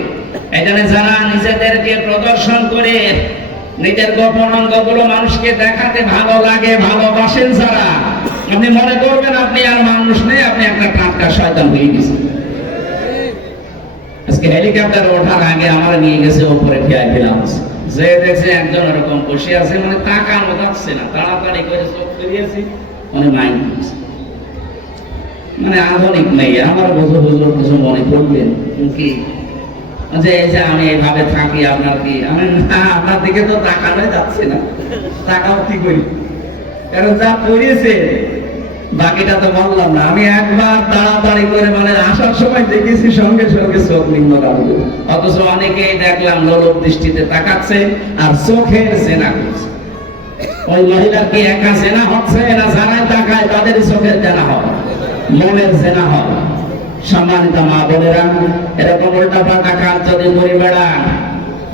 এজন্য যারা নিজেদেরকে প্রদর্শন করে নিজের গোপন অঙ্গগুলো মানুষকে দেখাতে ভালো লাগে, ভালোবাসেন যারা, আপনি মনে করবেন আপনি আর মানুষ নেই, আপনি একটা টাটকা শয়তান হয়ে গেছেন। আজকে হেলিকপ্টার ওঠার আগে আমার নিয়ে গেছে উপরে ভিআইপি লাউঞ্জ, যে দেখছে একজন এরকম বসে আছে, মানে তাকানো যাচ্ছে না, তাড়াতাড়ি করে চোখ ফিরিয়েছি, মানে মাইন্ড করছে, মানে আধুনিক নেই। আমার হুজুর কিছু মনে করবেন কি যে এই যে আমি এইভাবে থাকি, আপনার কি? আমি না, আপনার দিকে তো তাকানোই যাচ্ছে না, তাকাও কি করি? কারণ যা করেছে বাকিটা তো বললাম না। আমি একবার তাড়াতাড়ি করে মানে আসার সময় দেখেছি সঙ্গে সঙ্গে চোখ নিম্ন রাখবো, অথচ অনেকেই দেখলাম লোলুপ দৃষ্টিতে তাকাচ্ছে আর চোখের জেনা করছে। ওই মহিলার কি একা জেনা হচ্ছে না যারাই তাকায় তাদের চোখের জেনা হয়, মনের জেনা হয়? সম্মানিত মা বোনেরা, এরকম উল্টা পাল্টা কাজ যদি করে বেড়ান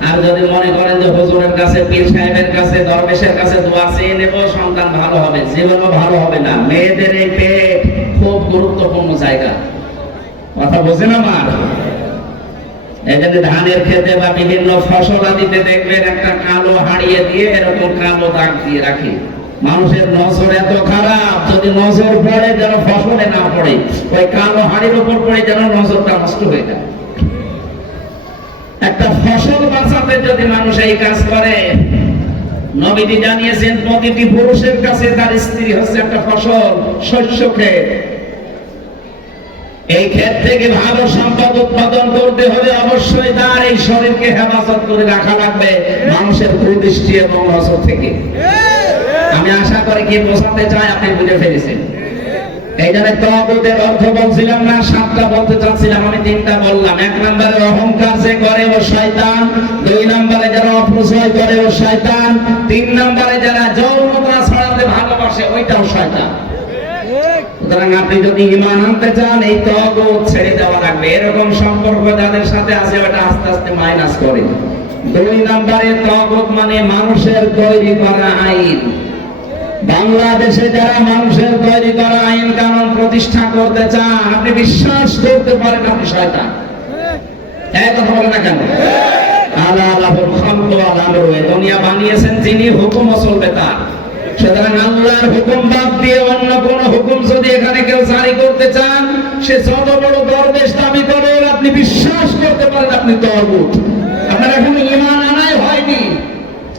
আর যদি মনে করেন যে হুজুরের কাছে, পীর সাহেবের কাছে, দরবেশের কাছে দোয়া চেয়ে নেব সন্তান ভালো হবে, জীবনও ভালো হবে না। মেয়েদের এই পেট খুব গুরুত্বপূর্ণ জায়গা, কথা বোঝে না মা? এই জন্য ধানের খেতে বা বিভিন্ন ফসল আদিতে দেখবেন একটা কালো হারিয়ে দিয়ে এরকম কালো দাগ দিয়ে রাখে। মানুষের নজর এত খারাপ, যদি নজর পড়ে যেন ফসলে না পড়ে, ওই কালো হাড়ির উপর পড়ে যেন নজরটা নষ্ট হয়ে যায়। একটা ফসল বাঁচাতে যদি মানুষ এই কাজ করে, নবীজি জানিয়েছেন প্রতিটি পুরুষের কাছে তার স্ত্রী হচ্ছে একটা ফসল, শস্য ক্ষেত। এই ক্ষেত থেকে ভালো সম্পদ উৎপাদন করতে হলে অবশ্যই তার এই শরীরকে হেফাজত করে রাখা লাগবে মানুষের কুদৃষ্টি এবং নজর থেকে। আমি আশা করি কি বোঝাতে চাই আপনি বুঝে ফেলেছেন। এই জন্য তাগুতের অর্থ বলছিলাম না, 7টা বলতে চাচ্ছিলাম, আমি 3টা বললাম। 1 নম্বরে অহংকার যে করে ও শয়তান, 2 নম্বরে যারা অপরিচয় করে ও শয়তান, 3 নম্বরে যারা যৌনতা ছড়াতে ভালোবাসে ওইটাও শয়তান। সুতরাং আপনি যদি ঈমান আনতে চান এই তাগুত ছেড়ে দেওয়া লাগবে। এরকম সম্পর্ক যাদের সাথে আছে ওটা আস্তে আস্তে মাইনাস করে। 2 নম্বরে তাগুত মানে মানুষের তৈরি করা আইন। বাংলাদেশে যারা মানুষের তৈরি করা আইন কানুন প্রতিষ্ঠা করতে চান, আপনি বিশ্বাস করতে পারেন আপনি শয়তান। এই কথা বলে না কেন? আলা লাহুল খালকু ওয়াল আমরু, দুনিয়া বানিয়েছেন যিনি, হুকুম চলবে তার। সুতরাং আল্লাহর হুকুম বাদ দিয়ে অন্য কোন হুকুম যদি এখানে কেউ জারি করতে চান, সে যত বড় দরবেশ দাবি করে, আপনি বিশ্বাস করতে পারেন আপনি তাগুত। আপনার এখন ঈমান আনাই হয়নি,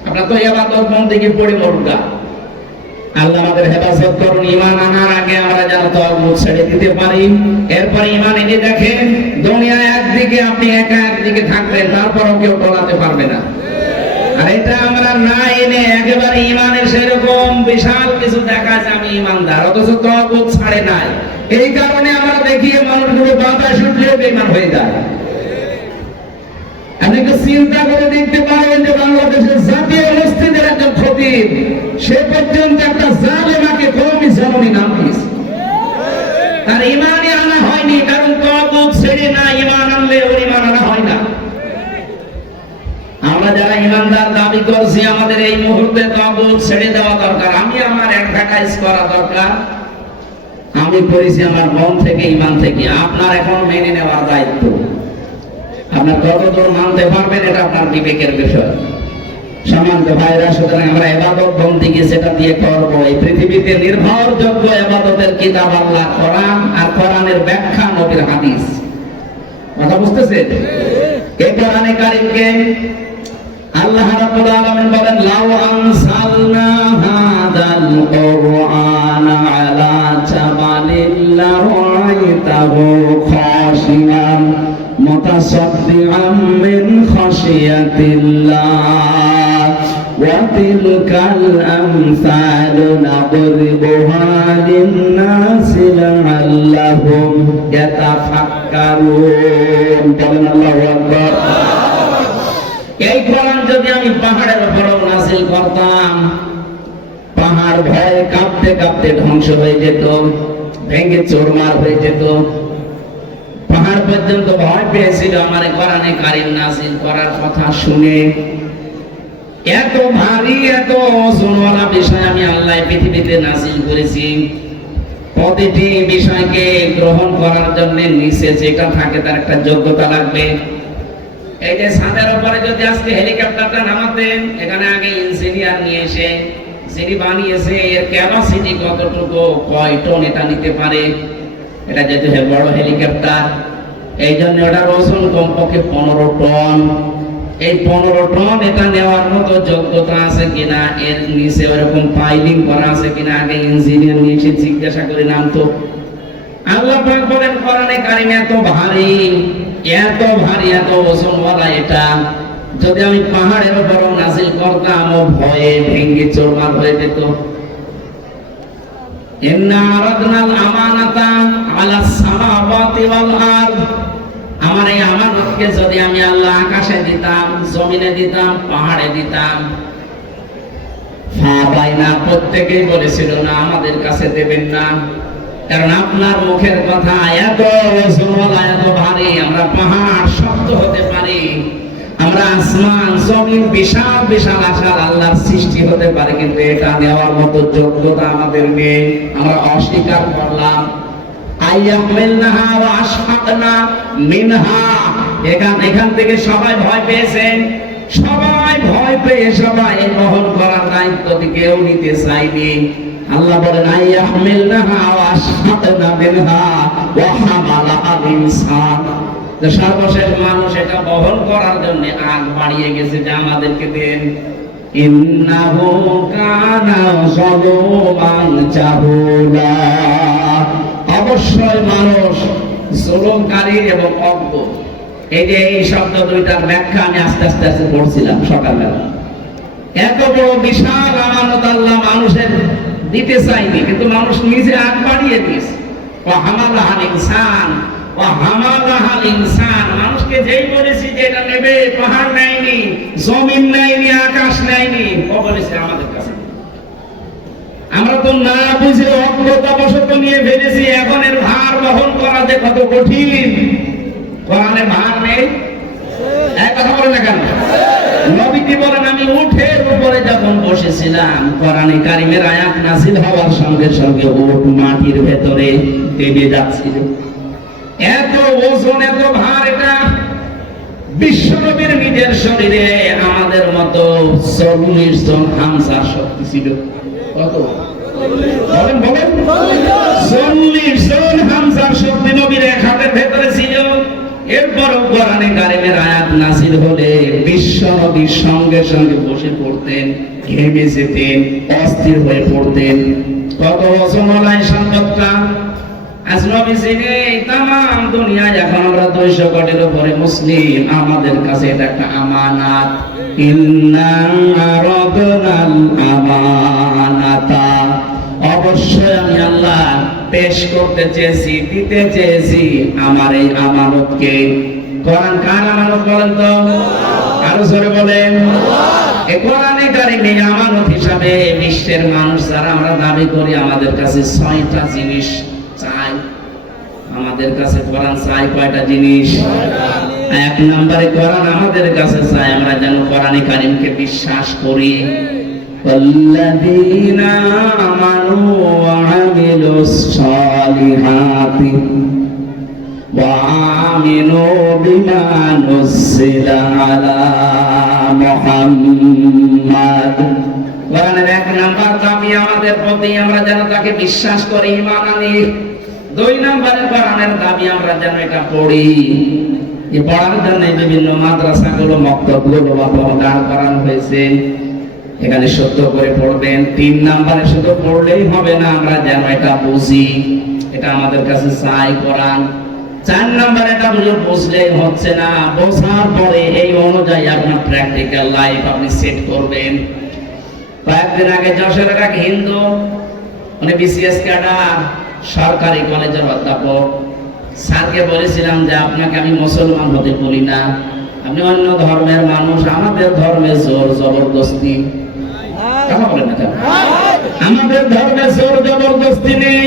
আপনার তো ইবাদত বন্দেগী পড়ে মরুগা। আল্লাহ আমাদের হেফাজত করুন। ঈমান আনার আগে আমরা যেন তাগুত ছেড়ে দিতে পারি। এরপর ঈমান এনে দেখেন দুনিয়া একদিকে, আপনি একা একদিকে থাকবেন, তারপরও কেউ টলাতে পারবে না। আর এটা আমরা না এনে একেবারে ঈমানের সেরকম বিশাল কিছু দেখাচ্ছে আমি ঈমানদার, অথচ তাগুত ছাড়ে নাই। এই কারণে আমরা দেখি মানুষগুলো বাতাস উঠলে বেঈমান হয়ে যায়। আপনি একটু চিন্তা করে দেখতে পারেন যে বাংলাদেশের জাতীয় মসজিদের একজন খতিব, সে পর্যন্ত একটা জালেমাকে কওমি জাননী নাম দিয়েছে। তার ঈমানই আনা হয়নি, কারণ তাগুত ছেড়ে না ঈমান আনলে ওর ঈমান আনা হয় না। আমরা যারা ঈমানদার দাবি করছি, আমাদের এই মুহূর্তে তাগুত ছেড়ে দেওয়া দরকার। আমি আমার অ্যাডভার্টাইজ করা দরকার। আমি করেছি আমার মন থেকে, ঈমান থেকে। আপনার এখন মেনে নেওয়ার দায়িত্ব। আপনার কতদূর মানতে পারবেন এটা আপনার বিবেকের বিষয়। সম্মানিত ভাইরা, সুতরাং আমরা ইবাদত বন্দেগী সেটা দিয়ে করব। এই পৃথিবীতে নির্ভরযোগ্য ইবাদতের কিতাব আল্লাহ কোরআন, আর কোরআনের ব্যাখ্যা নবীর হাদিস। কথা বুঝতেছেন? এই কোরআনে কারীমকে আল্লাহ রাব্বুল আলামিন বলেন, লাউ আনসালনা হাদাল কুরআন আলা জাবালিন লারাইতাহু খাশিয়ান মুতাসাদ্দিআম মিন খাশিয়াতিল্লাহ ওয়া তিলকাল আমসালু নাদরিবুহা লিন-নাসি লাআল্লাহুম ইয়াতাফাক্কারুন। বলেন আল্লাহু আকবার। এই কোরআন যদি আমি পাহাড়ের উপর নাযিল করতাম, পাহাড় ভয়ে কাঁপতে কাঁপতে ধ্বংস হয়ে যেত, ভেঙে চুরমার হয়ে যেত। পাহাড় পর্যন্ত ভয় পেয়েছিল আমার কোরআনে কারীম নাযিল করার কথা শুনে। এত ভারী, এত ওজনওয়ালা বিষয় আমি আল্লাহ পৃথিবীতে নাযিল করেছি। প্রতিটি বিষয়কে গ্রহণ করার জন্য নিচে যেটা থাকে তার একটা যোগ্যতা লাগবে। এই যে ছাদের উপরে যদি আজকে হেলিকপ্টারটা নামাতেন, এখানে আগে ইঞ্জিনিয়ার নিয়ে এসে যিনি বানিয়েছে এর ক্যাপাসিটি কতটুকু, কয় টন এটা নিতে পারে, এটা যেহেতু বড় হেলিকপ্টার, এই জন্য ওটার ওজন কমপক্ষে 15 টন। এই 15 টন এটা নেওয়ার মতো যোগ্যতা আছে কিনা, এর নিচে ওরকম পাইলিং করা আছে কিনা, আগে ইঞ্জিনিয়ার নিয়ে এসে জিজ্ঞাসা করে নামতো। আল্লাহ পাক বলেন কোরআনে কারীম এত ভারী, এত ভারী, এত ওজনওয়ালা এটা যদি আমি পাহাড়ের উপর নাযিল করতাম, ও ভয়ে ভেঙে চুরমার হয়ে যেত। ইন্না আরাদনাল আমানাতা আলাস সামাওয়াতি ওয়াল আরদ, আমার এই আমানতকে যদি আমি আল্লাহ আকাশে দিতাম, জমিনে দিতাম, পাহাড়ে দিতাম, ফাবাইনা, প্রত্যেকেই বলেছিল না আমাদের কাছে দেবেন না, কারণ আপনার মুখের কথা এত ওজনওয়ালা, এত ভারী, আমরা পাহাড় শক্ত হতে পারি, আমরা আসমান জমিন বিশাল বিশাল আকার আল্লাহর সৃষ্টি হতে পারে, কিন্তু এটা নেওয়ার মতো যোগ্যতা আমাদের নেই, আমরা অস্বীকার করলাম। আইয়াহমিলনাহা ওয়া আশফাকনা মিনহা, এখান থেকে সবাই ভয় পেয়েছেন, সবাই ভয় পেয়ে সবাই বহন করার দায়িত্ব কেউ নিতে চাইনি। আল্লাহ বলেন আইয়াহমিলনাহা ওয়া আশফাকনা মিনহা ওয়া হামালাহাল ইনসান, তো সর্বশেষ মানুষ এটা বহন করার জন্য আগ বাড়িয়ে গেছে যে আমাদেরকে দেন। ইন্নাহু কানা যালুমান জাহুলা, অবশ্যই মানুষ জুলুমকারী এবং অজ্ঞ। এই যে এই শব্দ দুইটার ব্যাখ্যা আমি আস্তে আস্তে আস্তে পড়ছিলাম সকালবেলা। এত বড় বিশাল আমানত আল্লাহ মানুষের দিতে চাইনি, কিন্তু মানুষ নিজে আগ বাড়িয়ে দিয়েছে। ওয়া হামালাহাল ইনসান, ওয়া হামালাহাল ইনসান, মানুষকে যেই বলেছি যে এটা নেবে, পাহাড় নেয়নি, জমিন নেয়নি, আকাশ নেয়নি, ও বলেছে আমাদের কাছে। আমরা তো না বুঝে অজ্ঞতাবশত নিয়ে ফেলেছি, এখন এর ভার বহন করা যে কত কঠিন। কোরআনে ভার নেই, এক কথা বলে না কেন? নবীজি বলেন আমি উটের উপরে যখন বসেছিলাম, কোরআনে কারিমের আয়াত নাযিল হওয়ার সঙ্গে সঙ্গে উট মাটির ভেতরে দেবে যাচ্ছিল। এত ওজন, এত ভার, এটা বিশ্বনবীর নিজের শরীরে আমাদের মতো 40 জন হামজার শক্তি ছিল। কত? বলেন বলেন। 40 জন হামজার শক্তি নবীর এক হাতের ভেতরে ছিল। এরপরও কোরআনে কারিমের আয়াত নাযিল হলে বিশ্বনবীর সঙ্গে সঙ্গে বসে পড়তেন, ঘেমে যেতেন, অস্থির হয়ে পড়তেন। কত ওজনওয়ালা এই সম্পদটা! আজ নবীজি নেই, তামাম দুনিয়ায় এখন আমরা 200 কোটির উপরে মুসলিম, আমাদের কাছে এটা একটা আমানাত। ইন্না আরাদনাল আমানাতা, অবশ্যই আমি আল্লাহ পেশ করতে চেয়েছি, দিতে চেয়েছি আমার এই আমানতকে। কোরআন কার আমানত বলেন তো? আরো জোরে বলেন। এই কোরআনে কারিমে আমানত হিসাবে বিশ্বের মানুষ যারা আমরা দাবি করি, আমাদের কাছে 6টা জিনিস চাই। আমাদের কাছে কোরআন চাই কয়টা জিনিস? 1 নম্বরে কোরআন আমাদের কাছে চাই আমরা যেন কোরআনে কারিমকে বিশ্বাস করি। والذين آمنوا وعملوا الصالحات وآمنوا بما نزل على محمد, কোরআনের 1 নম্বর দাবি আমাদের প্রতি আমরা যেন তাকে বিশ্বাস করি, ঈমান আনি। 2 নম্বরে কোরআনের দাবি আমরা যেন এটা পড়ি। এই পড়ার জন্য বিভিন্ন মাদ্রাসাগুলো, মক্তবগুলো দাঁড় করানো হয়েছে, এখানে সত্য করে পড়বেন। 3 নম্বরে শুধু পড়লেই হবে না, আমরা যেন এটা বুঝি, এটা আমাদের কাছে চাই কোরআন। 4 নম্বরে এটা বুঝলেই হচ্ছে না, বোঝার পরে এই অনুযায়ী আপনার প্র্যাকটিক্যাল লাইফ আপনি সেট করবেন। কয়েকদিন আগে যশোরের এক হিন্দু, উনি বিসিএস ক্যাডার, সরকারি কলেজের অধ্যাপক, স্যারকে বলেছিলাম যে আপনাকে আমি মুসলমান হতে বলি না, আপনি অন্য ধর্মের মানুষ, আমাদের ধর্মে জোর জবরদস্তি। কথা বলেন না, আমাদের ধর্মে জোর জবরদস্তি নেই।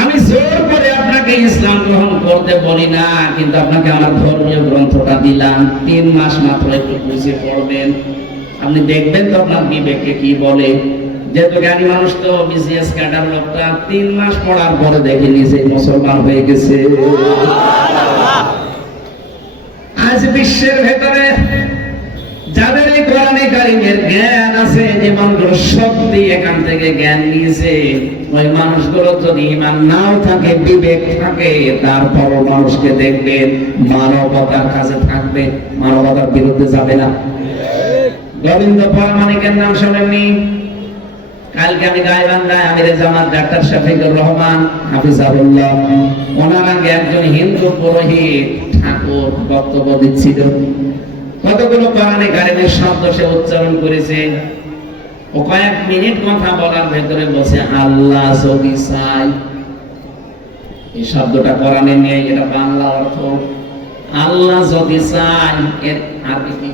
আমি জোর করে আপনাকে ইসলাম গ্রহণ করতে বলি না, কিন্তু আপনাকে আমার ধর্মীয় গ্রন্থটা দিলাম, 3 মাস মাত্র একটু বুঝে পড়বেন, আপনি দেখবেন তো আপনার বিবেকে কি বলে। যেহেতু জ্ঞানী মানুষ তো, বিসিএস ক্যাডার লোকটা 3 মাস পড়ার পরে দেখে নিজে মুসলমান হয়ে গেছে। আজ বিশ্বের ভেতরে যাদের এই কোরআনে কারিমের জ্ঞান আছে, যে মানুষগুলো শক্তি এখান থেকে জ্ঞান নিয়েছে, ওই মানুষগুলো যদি ঈমান নাও থাকে, বিবেক থাকে, তারপরও মানুষকে দেখবেন মানবতার কাছে থাকবে, মানবতার বিরুদ্ধে যাবে না। গোবিন্দ পরামানিকের নাম শোনেননি? কালকে আমি গাইবান্ধায় আমিরে জামাত ডাক্তার শফিকুর রহমান হাফিজাহুল্লাহ, ওনার আগে একজন হিন্দু পুরোহিত ঠাকুর বক্তব্য দিচ্ছিল। কতগুলো কোরআনে কারিমের শব্দ সে উচ্চারণ করেছে। ও কয়েক মিনিট কথা বলার ভেতরে বলছে আল্লাহ যদি চাই। এই শব্দটা কোরআনে নেই, এটা বাংলা অর্থ। আল্লাহ যদি চাই এর আরবি কি?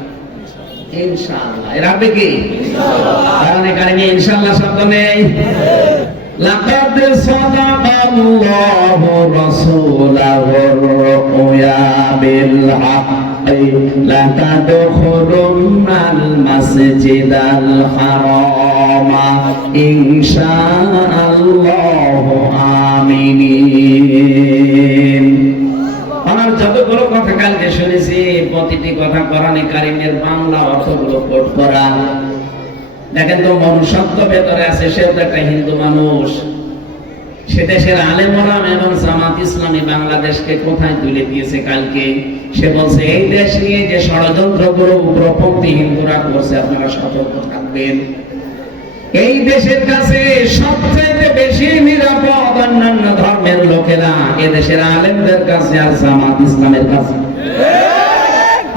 ইনশাআল্লাহ। এর আরবি কি? ইনশাআল্লাহ। কারণ এখানে ইনশাআল্লাহ শব্দ নেই। লাকাদ সাদাকাল্লাহু রাসূলাহু রুয়া বিল হাক্কি লাতাদখুলুন্নাল মাসজিদাল হারামা ইনশাআল্লাহু আমিনিন। আমার যতগুলো কথা কালকে শুনেছি প্রতিটি কথা কোরআনে কারীমের বাংলা অর্থগুলো কোট করা। দেখেন তো মনুষ্যত্ব ভেতরে আছে, সেও তো একটা হিন্দু মানুষ। সে দেশের আলেম ওলামা এবং জামাত ইসলামী বাংলাদেশকে কোথায় তুলে দিয়েছে কালকে। সে বলছে এই দেশ নিয়ে যে ষড়যন্ত্রগুলো উগ্রপন্থী হিন্দুরা করছে আপনারা সতর্ক থাকবেন। এই দেশের কাছে সবচেয়ে বেশি নিরাপদ অন্যান্য ধর্মের লোকেরা এদেশের আলেমদের কাছে আর জামাত ইসলামের কাছে।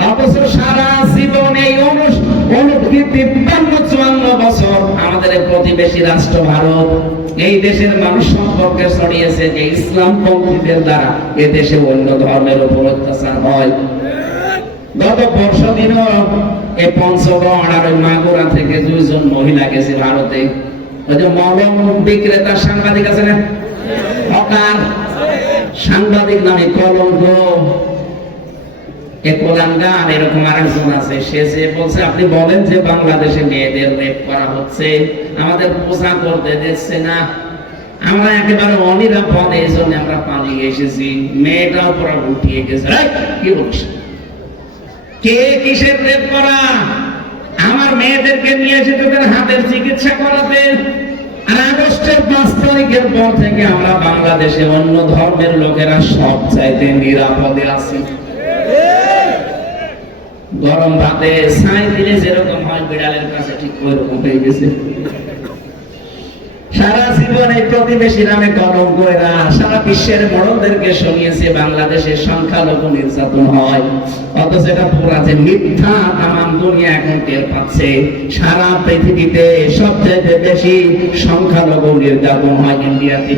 অথচ সারা জীবন এই অনুকৃতি 53-54 বছর আমাদের প্রতিবেশী রাষ্ট্র ভারত এই দেশের মানুষ সম্পর্কে ছড়িয়েছে যে ইসলাম পন্থীদের দ্বারা এ দেশে অন্য ধর্মের উপর অত্যাচার হয়। গত পরশুদিনও এই পঞ্চগড় আর ওই মাগুরা থেকে 2 জন মহিলা গেছে ভারতে। ওই যে মলম বিক্রেতা সাংবাদিক আছে না, হকার সাংবাদিক নামে কলঙ্ক, এরকম আরেকজন আছে। সে যে বলছে আপনি বলেন যে বাংলাদেশে মেয়েদের রেপ করা হচ্ছে, আমাদের পূজা করতে দিচ্ছে না, আমরা একেবারে অনিরাপদ, এই জন্য আমরা পালিয়ে এসেছি। মেয়েটাও পরে উঠিয়ে গেছে। কি বলছ? কে কিসের রেপ করা? আমার মেয়েদেরকে নিয়ে এসে তোদের হাতের চিকিৎসা করাতে। আর আগস্টের 5 তারিখের পর থেকে আমরা বাংলাদেশে অন্য ধর্মের লোকেরা সব চাইতে নিরাপদে আছি। গরম ভাতে ছাই দিলে যেরকম হয় বিড়ালের কাছে ঠিক ওইরকম হয়ে গেছে। সারা জীবন এই প্রতিবেশী নামে কলঙ্ক এরা সারা বিশ্বের মডলদেরকে শুনিয়েছে বাংলাদেশের সংখ্যালঘু নির্যাতন হয়। অথচ এটা পুরা যে মিথ্যা তামাম দুনিয়া এখন টের পাচ্ছে। সারা পৃথিবীতে সবচেয়ে বেশি সংখ্যালঘু নির্যাতন হয় ইন্ডিয়াতে।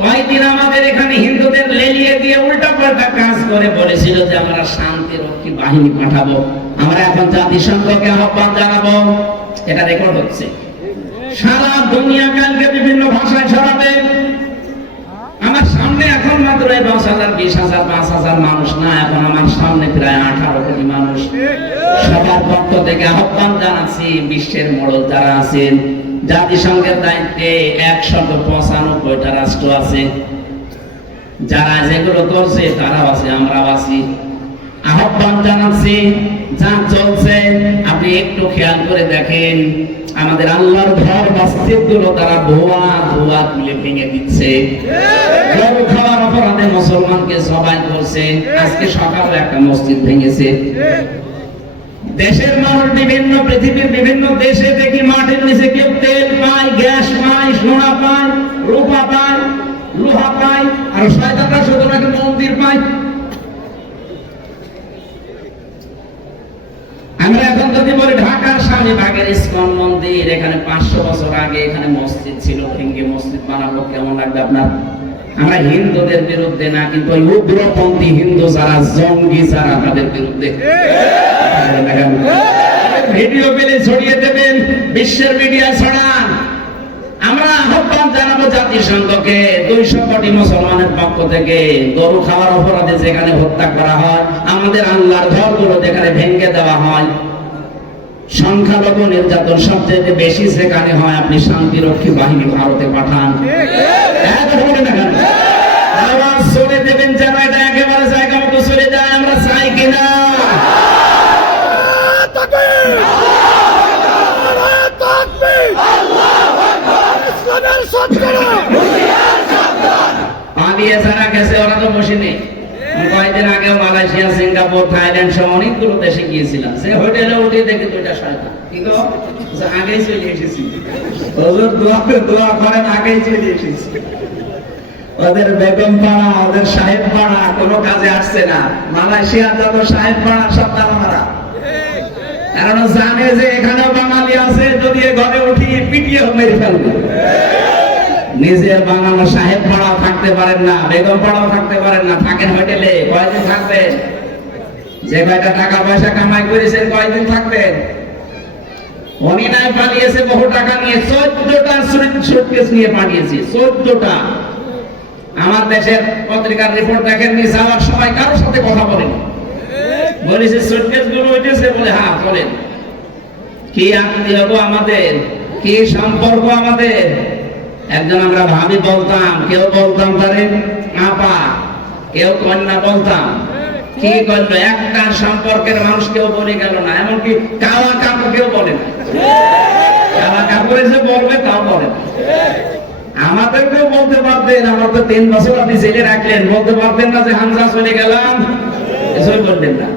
কয়েকদিন আমাদের এখানে হিন্দুদের লেলিয়ে দিয়ে উল্টা পাল্টা কাজ করে বলেছিল যে আমরা শান্তি রক্ষী বাহিনী পাঠাবো, আমরা এখন জাতিসংঘকে আহ্বান জানাবো। এটা রেকর্ড হচ্ছে। সারা দুনিয়া কালকে বিভিন্ন ভাষায় ছড়াবে। আমার সামনে এখন মাত্র 10,000, 20,000, 5,000 মানুষ না, এখন আমার সামনে প্রায় 18 কোটি মানুষ। সবার পক্ষ থেকে আহ্বান জানাচ্ছি বিশ্বের মডল যারা আছেন, জাতিসংঘের দায়িত্বে 195টা রাষ্ট্র আছে, যারা যেগুলো করছে তারাও আছে, আমরাও আছি। আহ্বান জানাচ্ছি, যা চলছে আপনি একটু খেয়াল করে দেখেন। আমাদের আল্লাহর ঘর মসজিদ গুলো তারা ধোয়া তুলে ভেঙে দিচ্ছে। গরু খাওয়ার অপরাধে মুসলমানকে জবাই করছে। আজকে সকালে একটা মসজিদ ভেঙেছে। দেশের মানুষ বিভিন্ন পৃথিবীর বিভিন্ন দেশে দেখি মাটির নিচে কেউ তেল পায়, গ্যাস পায়, সোনা পায়, রূপা পায়, লোহা পায়, আর শয়তানরা শুধু নাকি মন্দির পায়। আমরা এখন যদি বলি ঢাকার শাহীবাগের ইসকন মন্দির, এখানে 500 বছর আগে এখানে মসজিদ ছিল, ভেঙে মসজিদ বানাবো, কেমন লাগবে আপনার? আমরা হিন্দুদের বিরুদ্ধে না, কিন্তু ওই উগ্রপন্থী হিন্দু যারা, জঙ্গি যারা, তাদের বিরুদ্ধে। ভিডিও পেলে ছড়িয়ে দেবেন, বিশ্বের মিডিয়া ছড়ান। আমরা আহ্বান জানাবো জাতিসংঘকে, 200 কোটি মুসলমানের পক্ষ থেকে গরু খাওয়ার অপরাধে যেখানে হত্যা করা হয়, আমাদের আল্লাহর ঘরগুলো যেখানে ভেঙে দেওয়া হয়, সংখ্যালঘু নির্যাতন সবচেয়ে বেশি সেখানে হয়, আপনি শান্তিরক্ষী বাহিনী ভারতে পাঠান। আওয়াজ চলে দেবেন যেন এটা একেবারে জায়গা মতো চলে যায়। আমরা চাই কিনা? পালিয়ে যারা গেছে ওরা তো বসে নেই। কয়েকদিন আগে মালয়েশিয়া, সিঙ্গাপুর, থাইল্যান্ড সহ অনেকগুলো দেশে গিয়েছিলাম। সে হোটেলে উঠে দেখে 2টা শয়তান কি গো আগেই চলে এসেছি। ওদের দোয়া করেন, আগেই চলে এসেছি। ওদের বেগম পাড়া, ওদের সাহেব পাড়া কোনো কাজে আসছে না। মালয়েশিয়া যত সাহেব পাড়া সব তারা মারা। কারণ জানে যে এখানেও বাঙালি আছে, যদি এ ঘরে উঠি পিটিয়ে মেরে ফেলবে। নিজের বানানো সাহেব পাড়াও থাকতে পারেন না, বেগম পাড়াও থাকতে পারেন না, থাকেন হোটেলে। কয়দিন থাকবেন? যে কয়টা টাকা পয়সা কামাই করেছেন কয়দিন থাকবেন? উনি নাই পালিয়েছে বহু টাকা নিয়ে, 14টা সুটকেস নিয়ে পাঠিয়েছি, 14টা। আমার দেশের পত্রিকার রিপোর্ট দেখেননি, যাওয়ার সময় কারোর সাথে কথা বলেন, বলেছে সুটকেস গুলো উঠেছে বলে হ্যাঁ বলেন। কি আত্মীয় গো আমাদের, কি সম্পর্ক আমাদের। একজন আমরা ভাবি বলতাম, কেউ বলতাম তারে আপা, কেউ কন্যা বলতাম। কি করলো, একটা সম্পর্কের মানুষ কেউ বলে গেল না, এমনকি কাওয়া কাপড় কেউ বলে না। কাওয়া কাপড় এসে বলবে তাও বলে না। আমাদেরকেও বলতে পারতেন, আমার তো 3 বছর আপনি জেলে রাখলেন, বলতে পারতেন না যে হামজা চলে গেলাম, এসব বললেন না।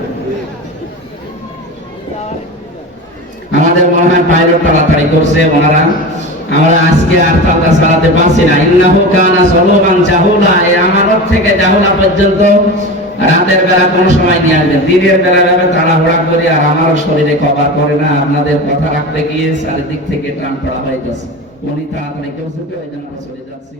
আমাদের মনে হয় পাইলট তাড়াতাড়ি করছে ওনারা, আমরা আজকে আর তালটা চালাতে পারছি না। ইন্নাহু কানা যালুমান জাহুলা, এই আমানত থেকে জাহুলা পর্যন্ত রাতের বেলা কোন সময় নিয়ে আসবেন, দিনের বেলা যাবে তাড়াহুড়া করি, আর আমার শরীরে কভার করে না। আপনাদের কথা রাখতে গিয়ে চারিদিক থেকে টান পড়া হয়ে গেছে। উনি তাড়াতাড়ি কেউ চলে যাচ্ছে।